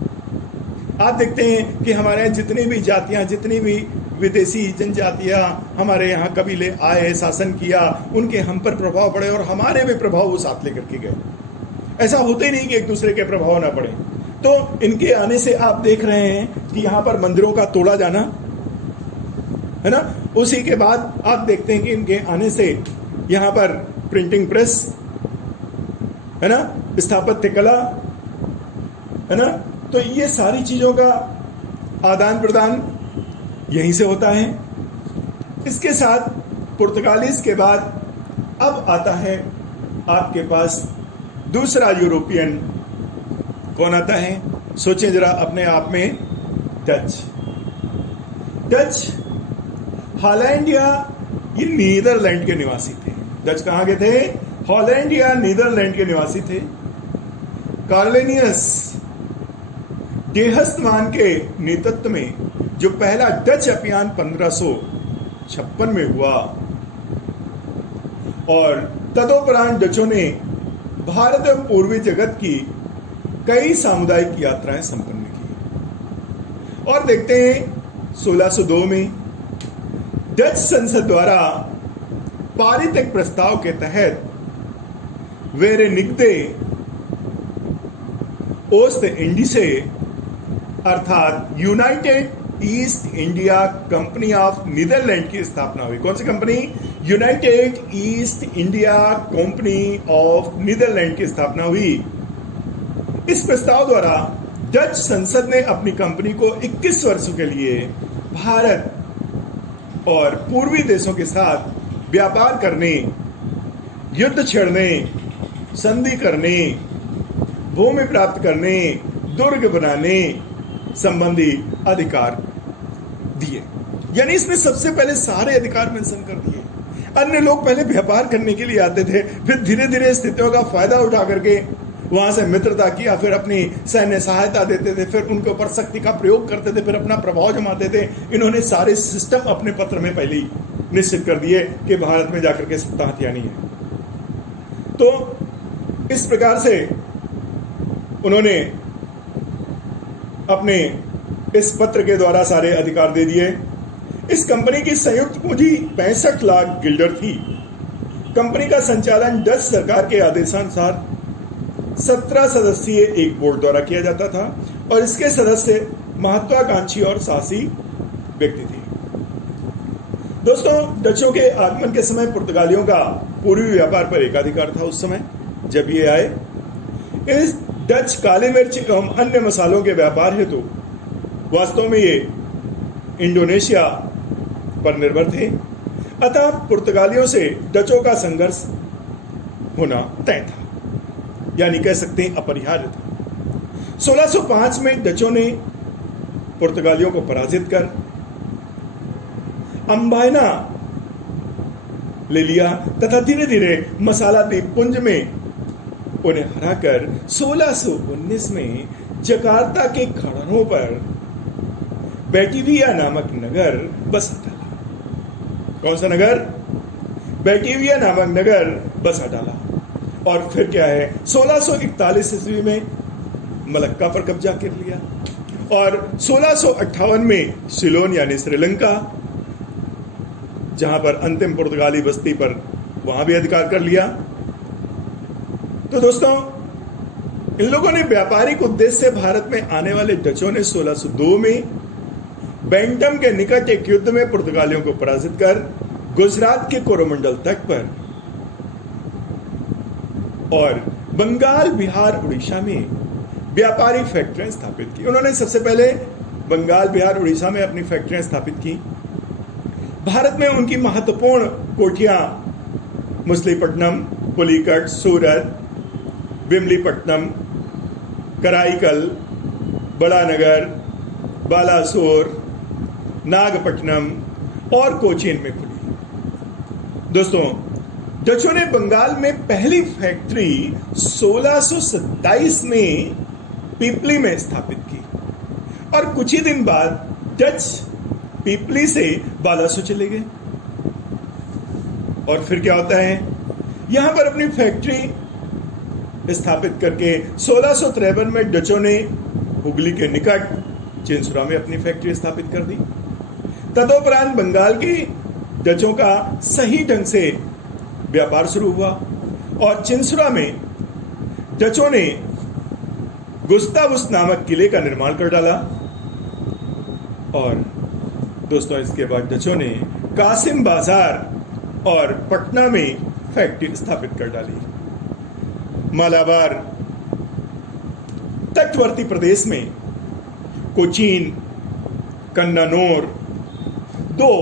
आप देखते हैं कि हमारे यहाँ जितनी भी जातियां, जितनी भी विदेशी जनजातियां हमारे यहाँ कबीले आए, शासन किया, उनके हम पर प्रभाव पड़े और हमारे भी प्रभाव वो साथ लेकर के गए। ऐसा होता ही नहीं कि एक दूसरे के प्रभाव ना पड़े। तो इनके आने से आप देख रहे हैं कि यहाँ पर मंदिरों का तोड़ा जाना है ना। उसी के बाद आप देखते हैं कि इनके आने से यहाँ पर प्रिंटिंग प्रेस है ना, स्थापत्य कला है ना। तो ये सारी चीजों का आदान प्रदान यहीं से होता है। इसके साथ पुर्तगालीज के बाद अब आता है आपके पास दूसरा यूरोपियन। कौन आता है? सोचें जरा अपने आप में। डच। हॉलैंड या ये नीदरलैंड के निवासी थे। डच कहां के थे? हॉलैंड या नीदरलैंड के निवासी थे। कार्लेनियस डेहस्तमान के नेतृत्व में जो पहला डच अभियान 1556 में हुआ और तदोपरांत डचों ने भारत एवं पूर्वी जगत की कई सामुदायिक यात्राएं संपन्न की। और देखते हैं 1602 में डच संसद द्वारा पारित एक प्रस्ताव के तहत वेरेनिग्दे ओस्ट इंडीसे अर्थात United East India Company of Netherland की स्थापना हुई। कौन सी company? United East India Company of Netherland की स्थापना हुई। इस प्रस्ताव द्वारा डच संसद ने अपनी कंपनी को 21 वर्षों के लिए भारत और पूर्वी देशों के साथ व्यापार करने, युद्ध छेड़ने, संधि करने, भूमि प्राप्त करने, दुर्ग बनाने संबंधी अधिकार दिए। यानी इसने सबसे पहले सारे अधिकार मेंशन कर दिए। अन्य लोग पहले व्यापार करने के लिए आते थे, फिर धीरे धीरे स्थितियों का फायदा उठा करके वहां से मित्रता किया, फिर अपनी सैन्य सहायता देते थे, फिर उनके ऊपर शक्ति का प्रयोग करते थे, फिर अपना प्रभाव जमाते थे। इन्होंने सारे सिस्टम अपने पत्र में पहले ही निश्चित कर दिए कि भारत में जाकर के सत्ता हथियानी है। तो इस प्रकार से उन्होंने अपने इस पत्र के द्वारा सारे अधिकार दे दिए। इस कंपनी की संयुक्त पूंजी 65 लाख गिल्डर थी। कंपनी का संचालन डच सरकार के आदेशानुसार 17 सदस्यीय एक बोर्ड द्वारा किया जाता था और इसके सदस्य महत्वाकांक्षी और साहसी व्यक्ति थे। दोस्तों, डचों के आगमन के समय पुर्तगालियों का पूर्वी व्यापार पर एकाधिकार था। उस समय जब ये आए, इस डच काली मिर्च एवं अन्य मसालों के व्यापार हेतु वास्तव में ये इंडोनेशिया पर निर्भर थे, अतः पुर्तगालियों से डचों का संघर्ष होना तय था, यानी कह सकते हैं अपरिहार्य था। 1605 में डचों ने पुर्तगालियों को पराजित कर अम्बायना ले लिया तथा धीरे धीरे मसाला द्वीप पुंज में उन्हें हराकर 1619 में जकार्ता के खड़ानों पर बैटिविया नामक नगर बसा डाला। कौन सा नगर? बैटिविया नामक नगर बसा डाला। और फिर क्या है, 1641 ईस्वी में मलक्का पर कब्जा कर लिया और 1658 में सिलोन यानी श्रीलंका, जहां पर अंतिम पुर्तगाली बस्ती पर, वहां भी अधिकार कर लिया। तो दोस्तों, इन लोगों ने व्यापारिक उद्देश्य से भारत में आने वाले डचों ने 1602 में बैंटम के निकट एक युद्ध में पुर्तगालियों को पराजित कर गुजरात के कोरोमंडल तट पर और बंगाल, बिहार, उड़ीसा में व्यापारिक फैक्ट्रियां स्थापित की। उन्होंने सबसे पहले बंगाल, बिहार, उड़ीसा में अपनी फैक्ट्रियां स्थापित की। भारत में उनकी महत्वपूर्ण कोठियां मछलीपट्टनम, पुलिकट, सूरत, विमलीपट्टनम, कराईकल, बड़ानगर, बालासोर, नागपट्टनम और कोचीन में खुली। दोस्तों, डचों ने बंगाल में पहली फैक्ट्री 1627 में पीपली में स्थापित की और कुछ ही दिन बाद डच पीपली से बालासोर चले गए। और फिर क्या होता है, यहां पर अपनी फैक्ट्री स्थापित करके 1653 में डचों ने हुगली के निकट चिंसुरा में अपनी फैक्ट्री स्थापित कर दी। तदोपरांत बंगाल के डचों का सही ढंग से व्यापार शुरू हुआ और चिंसुरा में डचों ने गुस्तावुस नामक किले का निर्माण कर डाला। और दोस्तों, इसके बाद डचों ने कासिम बाजार और पटना में फैक्ट्री स्थापित कर डाली। मालाबार तटवर्ती प्रदेश में कोचीन, कन्नानौर दो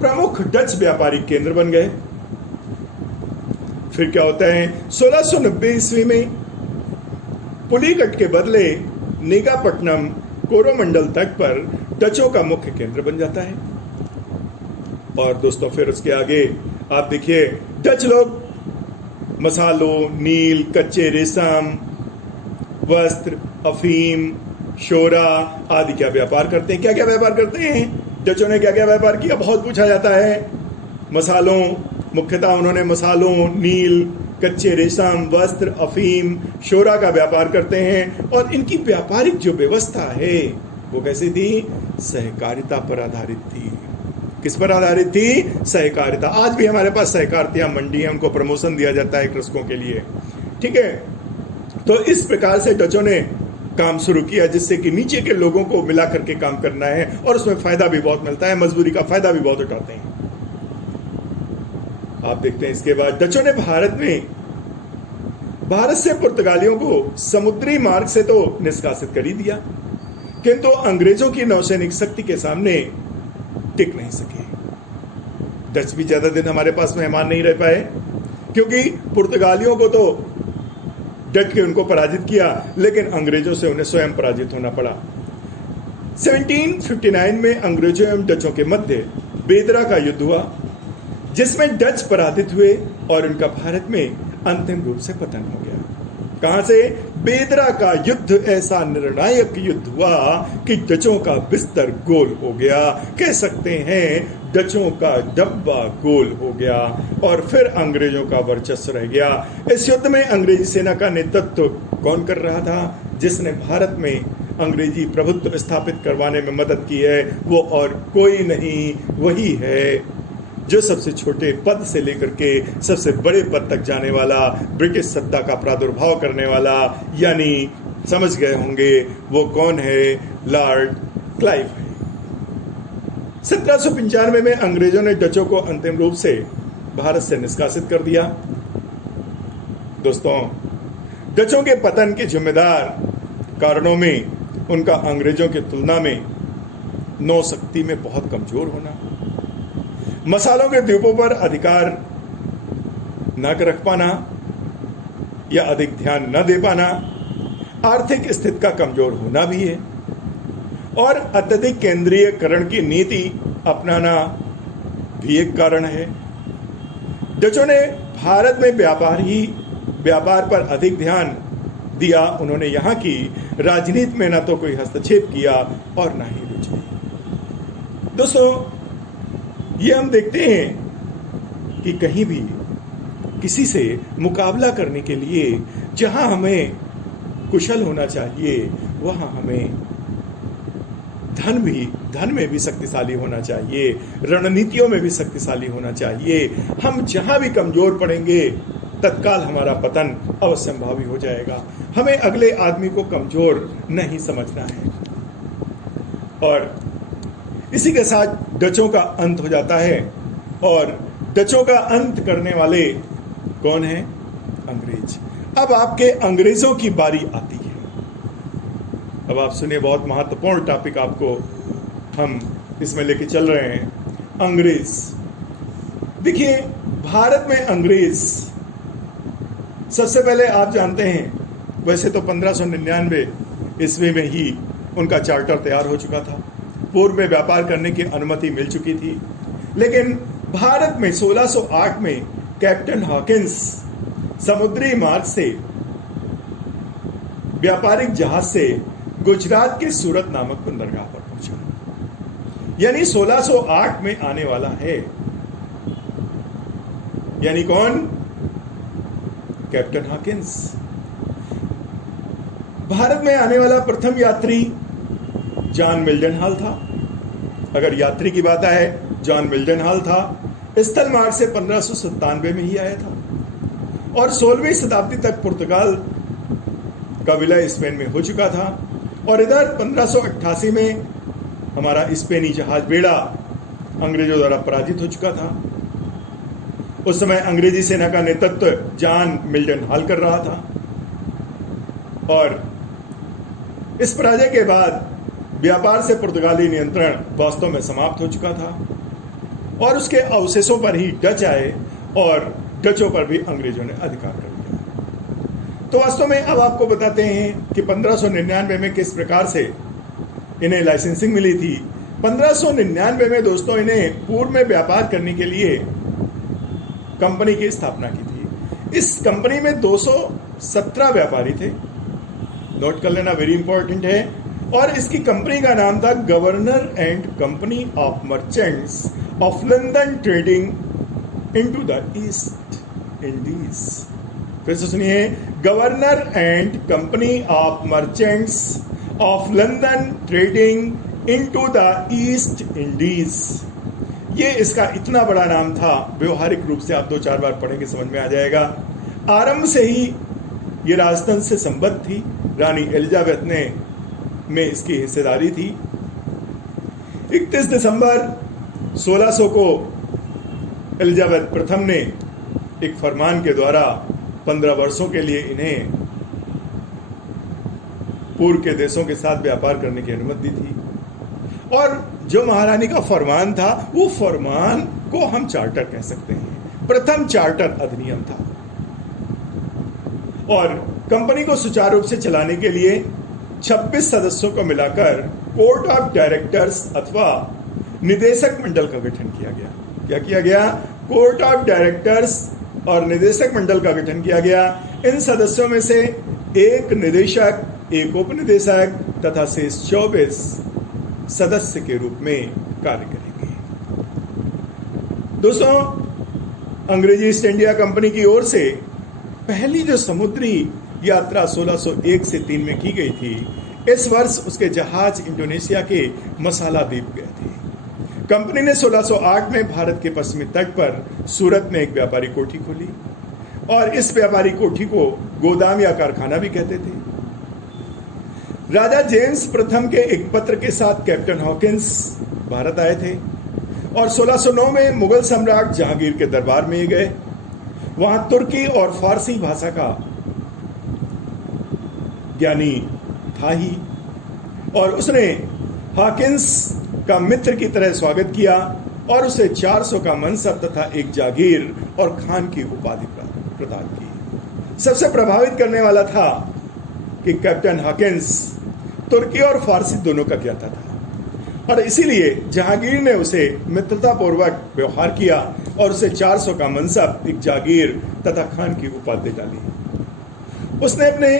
प्रमुख डच व्यापारिक केंद्र बन गए। फिर क्या होता है, 1690 ईस्वी में पुलिकट के बदले नेगापट्टनम कोरोमंडल तट पर डचों का मुख्य केंद्र बन जाता है। और दोस्तों, फिर उसके आगे आप देखिए, डच लोग मसालों, नील, कच्चे रेशम, वस्त्र, अफीम, शोरा आदि का व्यापार करते हैं। क्या क्या व्यापार करते हैं डचों ने? क्या क्या व्यापार किया, बहुत पूछा जाता है। मसालों, मुख्यतः उन्होंने मसालों, नील, कच्चे रेशम, वस्त्र, अफीम, शोरा का व्यापार करते हैं। और इनकी व्यापारिक जो व्यवस्था है वो कैसी थी? सहकारिता पर आधारित थी। किस पर आधारित थी? सहकारिता। आज भी हमारे पास सहकारिता मंडी है, उनको प्रमोशन दिया जाता है कृषकों के लिए, ठीक है। तो इस प्रकार से डचों ने काम शुरू किया, जिससे कि नीचे के लोगों को मिला करके काम करना है और उसमें फायदा भी बहुत मिलता है, मजदूरी का फायदा भी बहुत उठाते हैं। आप देखते हैं, इसके बाद डचों ने भारत से पुर्तगालियों को समुद्री मार्ग से तो निष्कासित कर ही दिया, किंतु अंग्रेजों की नौसैनिक शक्ति के सामने टिक नहीं सके। डच भी ज्यादा दिन हमारे पास मेहमान नहीं रह पाए, क्योंकि पुर्तगालियों को तो डट के उनको पराजित किया, लेकिन अंग्रेजों से उन्हें स्वयं पराजित होना पड़ा। 1759 में अंग्रेजों एवं डचों के मध्य बेदरा का युद्ध हुआ, जिसमें डच पराजित हुए और उनका भारत में अंतिम रूप से पतन हो गया। कहां से? बेदरा का युद्ध ऐसा निर्णायक युद्ध हुआ कि डचों का बिस्तर गोल हो गया, कह सकते हैं डचों का डब्बा गोल हो गया और फिर अंग्रेजों का वर्चस्व रह गया। इस युद्ध में अंग्रेजी सेना का नेतृत्व कौन कर रहा था? जिसने भारत में अंग्रेजी प्रभुत्व स्थापित करवाने में मदद की है वो और कोई नहीं, वही है जो सबसे छोटे पद से लेकर के सबसे बड़े पद तक जाने वाला, ब्रिटिश सत्ता का प्रादुर्भाव करने वाला, यानी समझ गए होंगे वो कौन है? लॉर्ड क्लाइव है। 1795 में अंग्रेजों ने डचों को अंतिम रूप से भारत से निष्कासित कर दिया। दोस्तों, डचों के पतन के जिम्मेदार कारणों में उनका अंग्रेजों की तुलना में नौ शक्ति में बहुत कमजोर होना, मसालों के द्वीपों पर अधिकार न रख पाना या अधिक ध्यान न दे पाना, आर्थिक स्थिति का कमजोर होना भी है, और अत्यधिक केंद्रीयकरण की नीति अपनाना भी एक कारण है। डचों ने भारत में व्यापार पर अधिक ध्यान दिया। उन्होंने यहाँ की राजनीति में न तो कोई हस्तक्षेप किया और न ही रुचि। दोस्तों, ये हम देखते हैं कि कहीं भी किसी से मुकाबला करने के लिए जहां हमें कुशल होना चाहिए, वहां हमें धन में भी शक्तिशाली होना चाहिए, रणनीतियों में भी शक्तिशाली होना चाहिए। हम जहां भी कमजोर पड़ेंगे तत्काल हमारा पतन अवश्यंभावी हो जाएगा। हमें अगले आदमी को कमजोर नहीं समझना है। और इसी के साथ डचों का अंत हो जाता है, और डचों का अंत करने वाले कौन है? अंग्रेज। अब आपके अंग्रेजों की बारी आती है। अब आप सुनिए, बहुत महत्वपूर्ण टॉपिक आपको हम इसमें लेके चल रहे हैं। अंग्रेज। देखिए, भारत में अंग्रेज सबसे पहले आप जानते हैं, वैसे तो 1599 ईस्वी में ही उनका चार्टर तैयार हो चुका था, पूर्व में व्यापार करने की अनुमति मिल चुकी थी, लेकिन भारत में 1608 में कैप्टन हॉकिंस समुद्री मार्ग से व्यापारिक जहाज से गुजरात के सूरत नामक बंदरगाह पर पहुंचा। यानी 1608 में आने वाला है। यानी कौन? Captain Hawkins. भारत में आने वाला प्रथम यात्री जॉन मिल्डन था। अगर यात्री की बात है, जॉन मिल्डन था। स्थल मार्ग से 1597 में ही आया था, और 16वीं शताब्दी तक पुर्तगाल का विलय स्पेन में हो चुका था। और इधर 1588 में हमारा स्पेनी जहाज बेड़ा अंग्रेजों द्वारा पराजित हो चुका था। उस समय अंग्रेजी सेना का नेतृत्व जॉन मिल्डन कर रहा था, और इस पराजय के बाद व्यापार से पुर्तगाली नियंत्रण वास्तव में समाप्त हो चुका था, और उसके अवशेषों पर ही डच आए, और डचों पर भी अंग्रेजों ने अधिकार कर लिया। तो वास्तव में अब आपको बताते हैं कि 1599 में किस प्रकार से इन्हें लाइसेंसिंग मिली थी। 1599 में दोस्तों इन्हें पूर्व में व्यापार करने के लिए कंपनी की स्थापना की थी। इस कंपनी में 217 व्यापारी थे। नोट कर लेना, वेरी इंपॉर्टेंट है। और इसकी कंपनी का नाम था governor and company of merchants of London trading into the east Indies. फिर से सुनिए, governor and company of merchants of London trading into the east Indies. ये इसका इतना बड़ा नाम था, व्यवहारिक रूप से आप 2-4 बार पढ़ेंगे समझ में आ जाएगा। आरंभ से ही ये राजतंत्र से संबद्ध थी। रानी एलिजाबेथ में इसकी हिस्सेदारी थी। 31 दिसंबर 1600 को एलिजाबेथ प्रथम ने एक फरमान के द्वारा 15 वर्षों के लिए इन्हें पूर्व के देशों के साथ व्यापार करने की अनुमति दी थी। और जो महारानी का फरमान था, वो फरमान को हम चार्टर कह सकते हैं। प्रथम चार्टर अधिनियम था। और कंपनी को सुचारू रूप से चलाने के लिए 26 सदस्यों को मिलाकर कोर्ट ऑफ डायरेक्टर्स अथवा निदेशक मंडल का गठन किया गया। क्या किया गया? कोर्ट ऑफ डायरेक्टर्स और निदेशक मंडल का गठन किया गया। इन सदस्यों में से एक निदेशक, एक उपनिदेशक तथा शेष 24 सदस्य के रूप में कार्य करेंगे। दोस्तों, अंग्रेजी ईस्ट इंडिया कंपनी की ओर से पहली जो समुद्री यात्रा 1601 से 3 में की गई थी, इस वर्ष उसके जहाज इंडोनेशिया के मसाला द्वीप गए थे। कंपनी ने 1608 में भारत के पश्चिमी तट पर सूरत में एक व्यापारी कोठी खोली, और इस व्यापारी कोठी को गोदाम या कारखाना भी कहते थे। राजा जेम्स प्रथम के एक पत्र के साथ कैप्टन हॉकिंस भारत आए थे, और 1609 में मुगल सम्राट जहांगीर के दरबार में गए। वहां तुर्की और फारसी भाषा का ज्ञानी था ही। और उसने हॉकिंस का मित्र की तरह स्वागत किया और उसे 400 का मनसब तथा एक जागीर और खान की उपाधि प्रदान की। सबसे प्रभावित करने वाला था कि कैप्टन हॉकिंस तुर्की और फारसी दोनों का ज्ञाता था और इसीलिए जहांगीर ने उसे मित्रतापूर्वक व्यवहार किया और उसे 400 का मनसब, एक जागीर तथा खान की उपाधि डाली। उसने अपने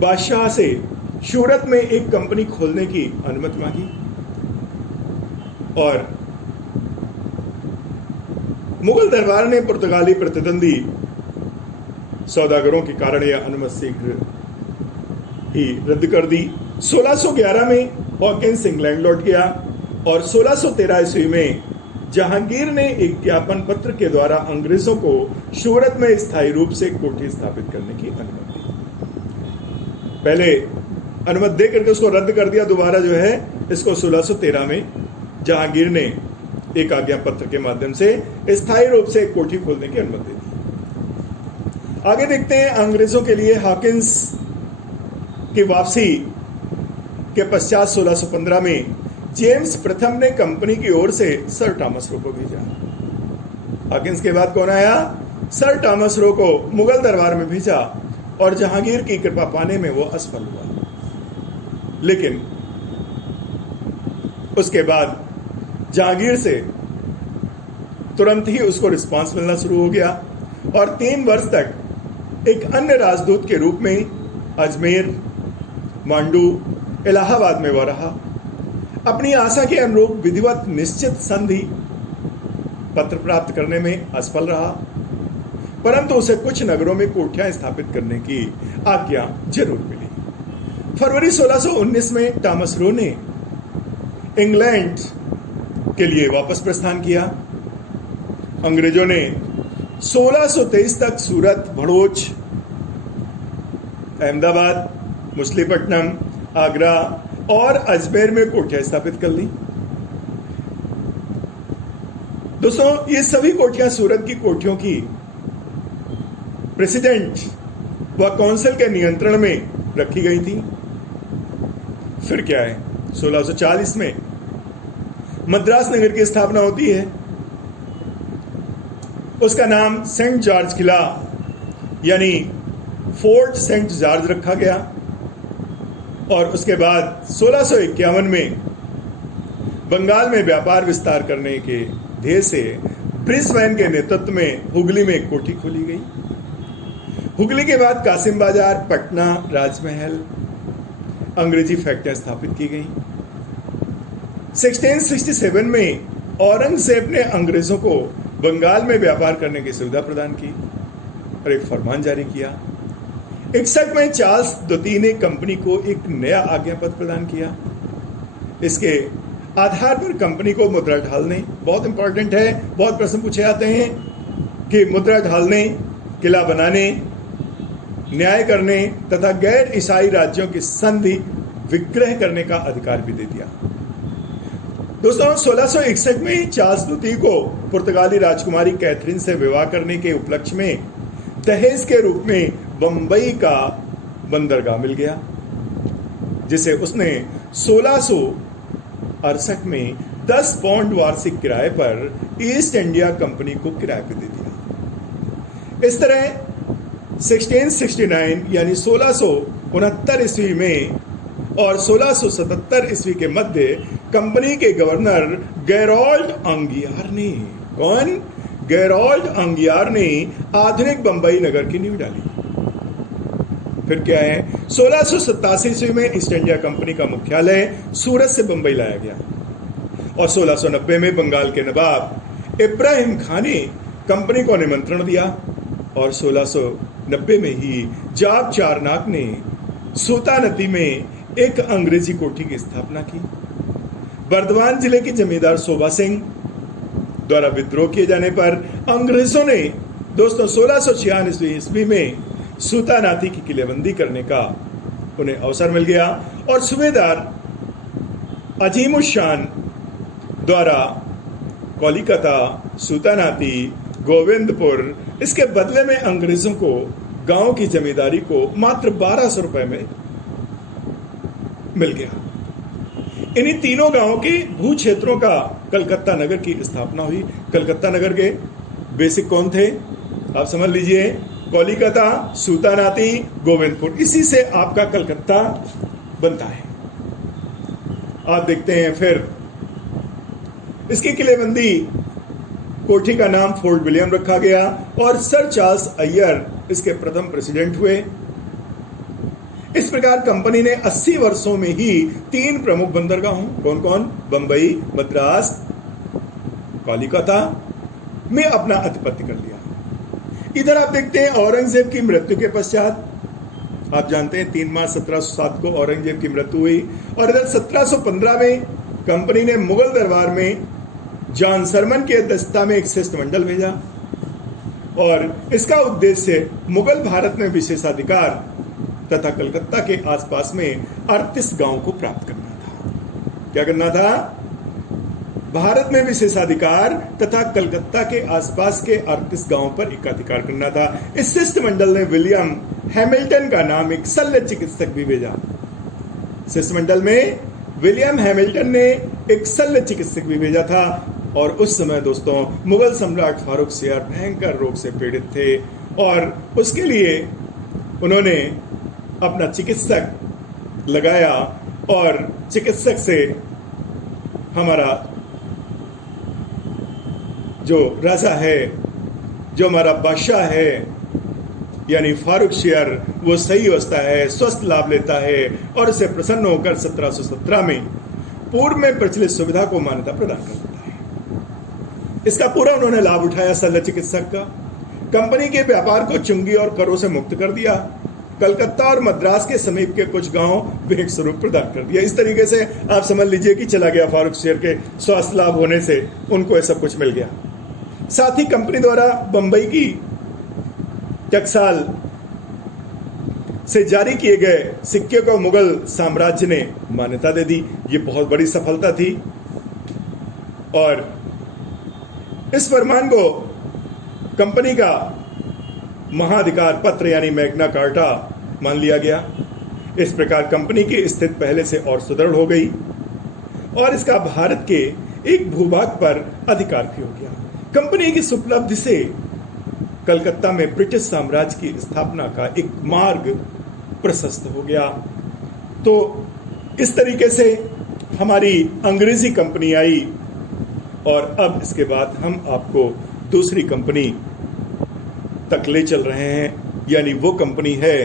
बादशाह से सूरत में एक कंपनी खोलने की अनुमति मांगी और मुगल दरबार ने पुर्तगाली प्रतिद्वंदी सौदागरों के कारण यह अनुमति शीघ्र ही रद्द कर दी। 1611 में हॉकिंस इंग्लैंड लौट गया और 1613 ईस्वी में जहांगीर ने एक ज्ञापन पत्र के द्वारा अंग्रेजों को सूरत में स्थायी रूप से कोठी स्थापित करने की अनुमति दी। पहले अनुमति दे करके उसको रद्द कर दिया, दोबारा जो है इसको 1613 में जहांगीर ने एक आज्ञा पत्र के माध्यम से स्थायी रूप से कोठी खोलने की अनुमति दी। आगे देखते हैं अंग्रेजों के लिए हॉकिंस की वापसी के पश्चात 1615 में जेम्स प्रथम ने कंपनी की ओर से सर टॉमस रो को भेजा। हॉकिंस के बाद कौन आया? सर टॉमस रो को मुगल दरबार में भेजा और जहांगीर की कृपा पाने में वो असफल हुआ। लेकिन उसके बाद जहांगीर से तुरंत ही उसको रिस्पांस मिलना शुरू हो गया और 3 वर्ष तक एक अन्य राजदूत के रूप में अजमेर, मांडू, इलाहाबाद में वह रहा। अपनी आशा के अनुरूप विधिवत निश्चित संधि पत्र प्राप्त करने में असफल रहा, परंतु उसे कुछ नगरों में कोठियां स्थापित करने की आज्ञा जरूर मिली। फरवरी 1619 में टॉमस रो ने इंग्लैंड के लिए वापस प्रस्थान किया। अंग्रेजों ने 1623 तक सूरत, भड़ोच, अहमदाबाद, मछलीपट्टनम, आगरा और अजमेर में कोठियां स्थापित कर ली। दोस्तों, ये सभी कोठियां सूरत की कोठियों की प्रेसिडेंट व काउंसिल के नियंत्रण में रखी गई थी। फिर क्या है, 1640 में मद्रास नगर की स्थापना होती है। उसका नाम सेंट जॉर्ज किला यानी फोर्ट सेंट जॉर्ज रखा गया और उसके बाद 1651 में बंगाल में व्यापार विस्तार करने के ध्येय से ब्रिस्बेन के नेतृत्व में हुगली में एक कोठी खोली गई। हुगली के बाद कासिम बाजार, पटना, राजमहल, अंग्रेजी फैक्ट्रियां स्थापित की गई। 1667 में औरंगजेब ने अंग्रेजों को बंगाल में व्यापार करने की सुविधा प्रदान की और एक फरमान जारी किया। 61 में चार्ल्स द्वितीय ने कंपनी को एक नया आज्ञा पत्र प्रदान किया। इसके आधार पर कंपनी को मुद्रा ढालने, बहुत इंपॉर्टेंट है, बहुत प्रश्न पूछे जाते हैं कि मुद्रा ढालने, किला बनाने, न्याय करने तथा गैर ईसाई राज्यों की संधि विग्रह करने का अधिकार भी दे दिया। दोस्तों, 1661 में चार्ल्स द्वितीय को पुर्तगाली राजकुमारी कैथरीन से विवाह करने के उपलक्ष्य में दहेज के रूप में बंबई का बंदरगाह मिल गया, जिसे उसने 1668 में 10 पाउंड वार्षिक किराए पर ईस्ट इंडिया कंपनी को किराए पर दे दिया। इस तरह 1669 यानी 1669 ईस्वी में और 1677 ईस्वी के मध्य कंपनी के गवर्नर गेरोल्ड अंगियार ने, कौन? गेरोल्ड अंगियार ने आधुनिक बंबई नगर की नींव डाली। फिर क्या है, 1687 ईस्वी में ईस्ट इंडिया कंपनी का मुख्यालय सूरत से बंबई लाया गया और 1690 में बंगाल के नवाब इब्राहिम खान ने कंपनी को निमंत्रण दिया और 1690 में ही जाब चारनाक ने सूतानदी में एक अंग्रेजी कोठी की स्थापना की। बर्दवान जिले के जमींदार शोभा सिंह द्वारा विद्रोह किए जाने पर अंग्रेजों ने दोस्तों 1646 ईस्वी में सूतानादी की किलेबंदी करने का उन्हें अवसर मिल गया और सूबेदार अजीमुशान द्वारा कोलकाता, सूतानादी, गोविंदपुर, इसके बदले में अंग्रेजों को गांव की जमींदारी को मात्र 1200 रुपए में मिल गया। इन्हीं तीनों गांवों के भू क्षेत्रों का कलकत्ता नगर की स्थापना हुई। कलकत्ता नगर के बेसिक कौन थे, आप समझ लीजिए, कोलिकता, सूतानाती, गोविंदपुर, इसी से आपका कलकत्ता बनता है। आप देखते हैं फिर इसकी किलेबंदी कोठी का नाम फोर्ट विलियम रखा गया और सर चार्ल्स अय्यर इसके प्रथम प्रेसिडेंट हुए। इस प्रकार कंपनी ने 80 वर्षों में ही 3 प्रमुख बंदरगाहों, कौन कौन, बंबई, मद्रास, कोलकाता में अपना आधिपत्य कर लिया। इधर आप देखते हैं औरंगजेब की मृत्यु के पश्चात, आप जानते हैं 3 मार्च 1707 को औरंगजेब की मृत्यु हुई, और इधर 1715 में कंपनी ने मुगल दरबार में जॉन सरमन की अध्यक्षता में एक शिष्टमंडल भेजा और इसका उद्देश्य मुगल भारत में विशेषाधिकार तथा कलकत्ता के आसपास में 38 गांवों को प्राप्त करना था। क्या करना था? भारत में विशेषाधिकार तथा कलकत्ता के आसपास के 38 गांवों पर एकाधिकार करना था। इस शिष्टमंडल ने विलियम हैमिल्टन का नाम एक शल्य चिकित्सक भी भेजा। शिष्टमंडल में विलियम हैमिल्टन ने एक शल्य चिकित्सक भी भेजा था और उस समय दोस्तों मुगल सम्राट फारूक सियार भयंकर रोग से पीड़ित थे और उसके लिए उन्होंने अपना चिकित्सक लगाया और चिकित्सक से हमारा जो राजा है, जो हमारा बादशाह है यानी फारूक सियार, वो सही अवस्था है, स्वस्थ लाभ लेता है और उसे प्रसन्न होकर 1717 में पूर्व में प्रचलित सुविधा को मान्यता प्रदान कर देता है। इसका पूरा उन्होंने लाभ उठाया शल्य चिकित्सक का। कंपनी के व्यापार को चुंगी और करों से मुक्त कर दिया। कलकत्ता और मद्रास के समीप के कुछ गांव भेंट स्वरूप प्रदान कर दिया। इस तरीके से आप समझ लीजिए कि चला गया फारूक सियार के स्वास्थ्य लाभ होने से उनको यह सब कुछ मिल गया। साथ ही कंपनी द्वारा बंबई की टकसाल से जारी किए गए सिक्के को मुगल साम्राज्य ने मान्यता दे दी। ये बहुत बड़ी सफलता थी और इस फरमान को कंपनी का महाधिकार पत्र यानी मैग्ना कार्टा मान लिया गया। इस प्रकार कंपनी की स्थिति पहले से और सुदृढ़ हो गई और इसका भारत के एक भूभाग पर अधिकार भी हो गया। कंपनी की इस उपलब्धि से कलकत्ता में ब्रिटिश साम्राज्य की स्थापना का एक मार्ग प्रशस्त हो गया। तो इस तरीके से हमारी अंग्रेजी कंपनी आई और अब इसके बाद हम आपको दूसरी कंपनी तक ले चल रहे हैं, यानी वो कंपनी है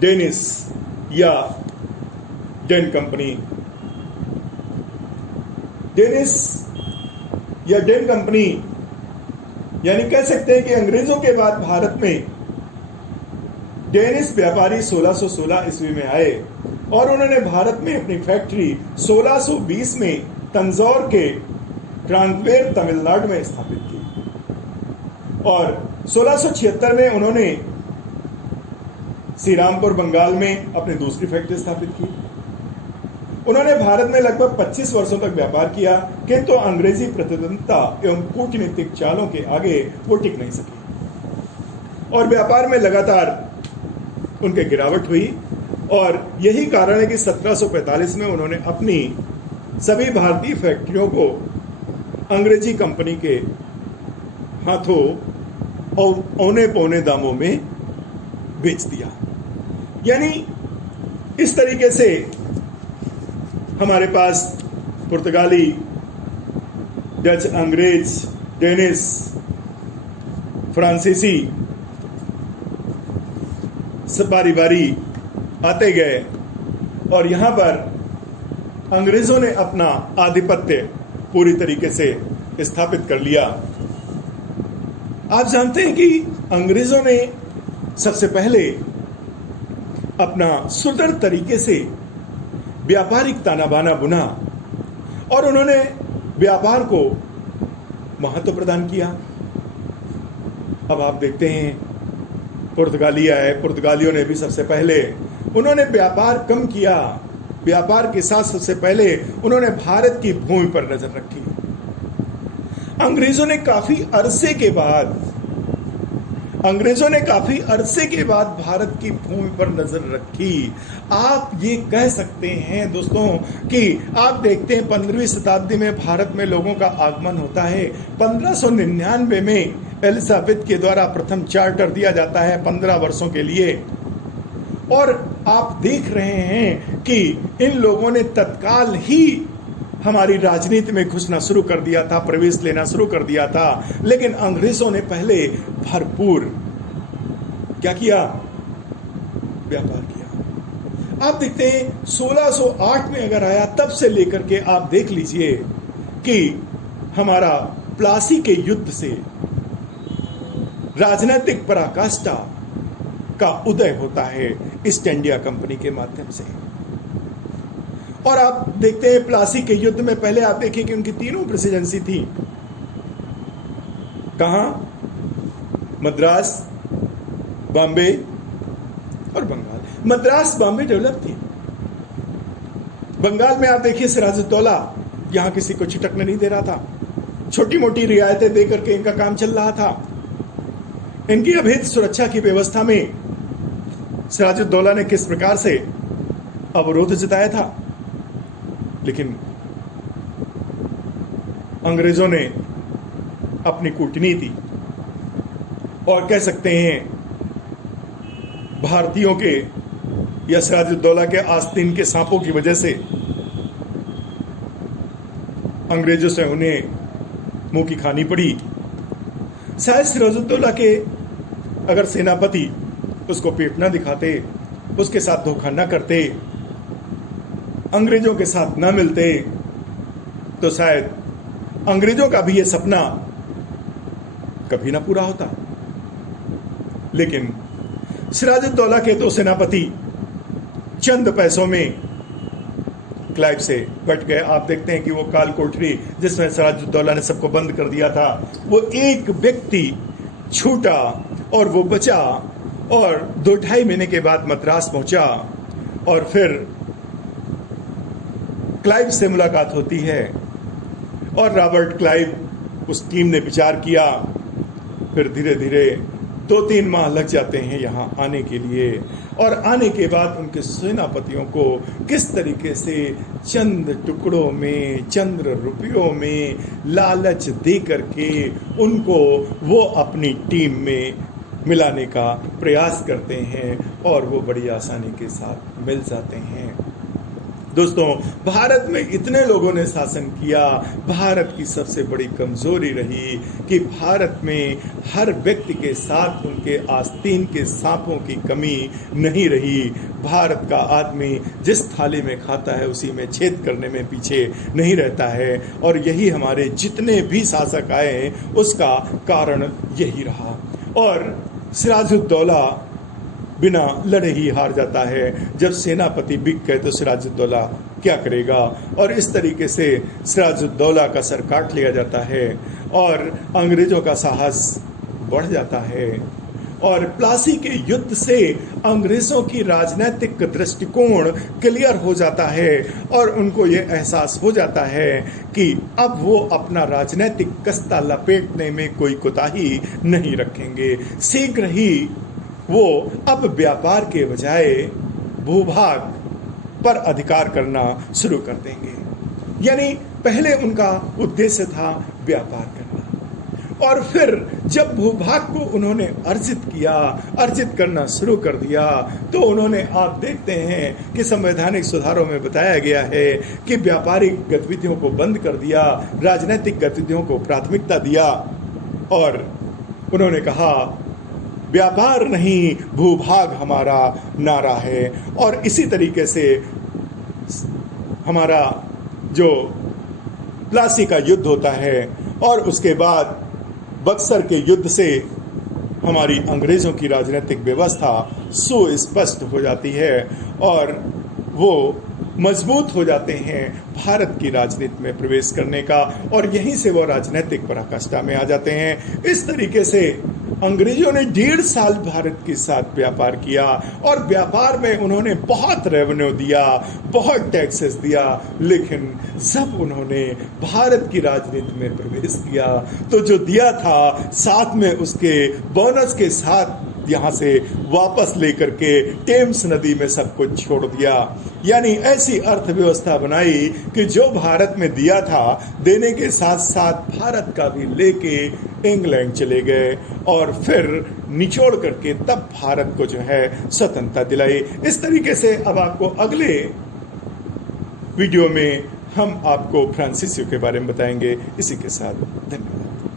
डेनिस या डेन कंपनी। डेनिस या डेन कंपनी यानी कह सकते हैं कि अंग्रेजों के बाद भारत में डेनिस व्यापारी 1616 ईस्वी में आए और उन्होंने भारत में अपनी फैक्ट्री 1620 में तंजौर के ट्रांसवेर तमिलनाडु में स्थापित की और 1676 में उन्होंने श्रीरामपुर बंगाल में अपनी दूसरी फैक्ट्री स्थापित की। उन्होंने भारत में लगभग 25 वर्षों तक व्यापार किया, किंतु अंग्रेजी प्रतिद्वंद्विता एवं कूटनीतिक चालों के आगे वो टिक नहीं सके और व्यापार में लगातार उनके गिरावट हुई और यही कारण है कि 1745 में उन्होंने अपनी सभी भारतीय फैक्ट्रियों को अंग्रेजी कंपनी के हाथों औने पौने दामों में बेच दिया। यानी इस तरीके से हमारे पास पुर्तगाली, डच, अंग्रेज, डेनिस, फ्रांसीसी सब बारी बारी आते गए और यहां पर अंग्रेजों ने अपना आधिपत्य पूरी तरीके से स्थापित कर लिया। आप जानते हैं कि अंग्रेजों ने सबसे पहले अपना सुदृढ़ तरीके से व्यापारिक ताना बाना बुना और उन्होंने व्यापार को महत्व प्रदान किया। अब आप देखते हैं पुर्तगाली आए, पुर्तगालियों ने भी सबसे पहले उन्होंने व्यापार कम किया। व्यापार के साथ सबसे पहले उन्होंने भारत की भूमि पर नजर रखी। अंग्रेजों ने काफी अरसे के बाद अंग्रेजों ने काफी अरसे के बाद भारत की भूमि पर नजर रखी। आप ये कह सकते हैं दोस्तों कि आप देखते हैं 15वीं शताब्दी में भारत में लोगों का आगमन होता है। 1599 में एलिजाबेथ के द्वारा प्रथम चार्टर दिया जाता है 15 वर्षों के लिए, और आप देख रहे हैं कि इन लोगों ने तत्काल ही हमारी राजनीति में घुसना शुरू कर दिया था, प्रवेश लेना शुरू कर दिया था। लेकिन अंग्रेजों ने पहले भरपूर क्या किया? व्यापार किया। आप देखते हैं 1608 में अगर आया, तब से लेकर के आप देख लीजिए कि हमारा प्लासी के युद्ध से राजनीतिक पराकाष्ठा का उदय होता है ईस्ट इंडिया कंपनी के माध्यम से। और आप देखते हैं प्लासी के युद्ध में पहले आप देखिए कि उनकी तीनों प्रेसिडेंसी थी। कहां? मद्रास, बॉम्बे और बंगाल। मद्रास बॉम्बे डेवलप थी। बंगाल में आप देखिए सिराजुद्दौला यहां किसी को छिटकने नहीं दे रहा था, छोटी मोटी रियायतें देकर के इनका काम चल रहा था। इनकी अभेद सुरक्षा की व्यवस्था में सिराजुद्दौला ने किस प्रकार से अवरोध जताया था, लेकिन अंग्रेजों ने अपनी कूटनीति और कह सकते हैं भारतीयों के या सिराजुद्दौला के आस्तीन के सांपों की वजह से अंग्रेजों से उन्हें मुंह की खानी पड़ी। शायद सिराजुद्दौला के अगर सेनापति उसको पेट ना दिखाते, उसके साथ धोखा ना करते, अंग्रेजों के साथ ना मिलते, तो शायद अंग्रेजों का भी यह सपना कभी ना पूरा होता। लेकिन सिराजुद्दौला के दो सेनापति चंद पैसों में क्लाइव से बट गए। आप देखते हैं कि वो काल कोठरी जिसमें सिराजुद्दौला ने सबको बंद कर दिया था, वो एक व्यक्ति छूटा और वो बचा, और 2-2.5 महीने के बाद मद्रास पहुंचा, और फिर क्लाइव से मुलाकात होती है, और रॉबर्ट क्लाइव उस टीम ने विचार किया। फिर धीरे धीरे 2-3 माह लग जाते हैं यहाँ आने के लिए, और आने के बाद उनके सेनापतियों को किस तरीके से चंद टुकड़ों में, चंद रुपयों में लालच दे करके उनको वो अपनी टीम में मिलाने का प्रयास करते हैं, और वो बड़ी आसानी के साथ मिल जाते हैं। दोस्तों, भारत में इतने लोगों ने शासन किया। भारत की सबसे बड़ी कमजोरी रही कि भारत में हर व्यक्ति के साथ उनके आस्तीन के सांपों की कमी नहीं रही। भारत का आदमी जिस थाली में खाता है उसी में छेद करने में पीछे नहीं रहता है, और यही हमारे जितने भी शासक आए उसका कारण यही रहा। और सिराजुद्दौला बिना लड़े ही हार जाता है। जब सेनापति बिक गए तो सिराजुद्दौला क्या करेगा, और इस तरीके से सिराजुद्दौला का सर काट लिया जाता है, और अंग्रेजों का साहस बढ़ जाता है। और प्लासी के युद्ध से अंग्रेजों की राजनीतिक दृष्टिकोण क्लियर हो जाता है, और उनको ये एहसास हो जाता है कि अब वो अपना राजनीतिक कस्ता लपेटने में कोई कोताही नहीं रखेंगे। शीघ्र ही वो अब व्यापार के बजाय भूभाग पर अधिकार करना शुरू कर देंगे। यानी पहले उनका उद्देश्य था व्यापार करना, और फिर जब भूभाग को उन्होंने अर्जित करना शुरू कर दिया, तो उन्होंने, आप देखते हैं कि संवैधानिक सुधारों में बताया गया है कि व्यापारिक गतिविधियों को बंद कर दिया, राजनीतिक गतिविधियों को प्राथमिकता दिया, और उन्होंने कहा व्यापार नहीं भूभाग हमारा नारा है। और इसी तरीके से हमारा जो प्लासी का युद्ध होता है, और उसके बाद बक्सर के युद्ध से हमारी अंग्रेजों की राजनीतिक व्यवस्था सुस्पष्ट हो जाती है, और वो मजबूत हो जाते हैं भारत की राजनीति में प्रवेश करने का, और यहीं से वो राजनीतिक पराकाष्ठा में आ जाते हैं। इस तरीके से अंग्रेजों ने 1.5 साल भारत के साथ व्यापार किया और व्यापार में उन्होंने बहुत रेवेन्यू दिया, बहुत टैक्सेस दिया, लेकिन जब उन्होंने भारत की राजनीति में प्रवेश किया तो जो दिया था साथ में उसके बोनस के साथ यहां से वापस लेकर के टेम्स नदी में सब कुछ छोड़ दिया। यानी ऐसी अर्थव्यवस्था बनाई कि जो भारत में दिया था देने के साथ साथ भारत का भी लेके इंग्लैंड चले गए और फिर निचोड़ करके तब भारत को जो है स्वतंत्रता दिलाई। इस तरीके से अब आपको अगले वीडियो में हम आपको फ्रांसीसियों के बारे में बताएंगे। इसी के साथ धन्यवाद।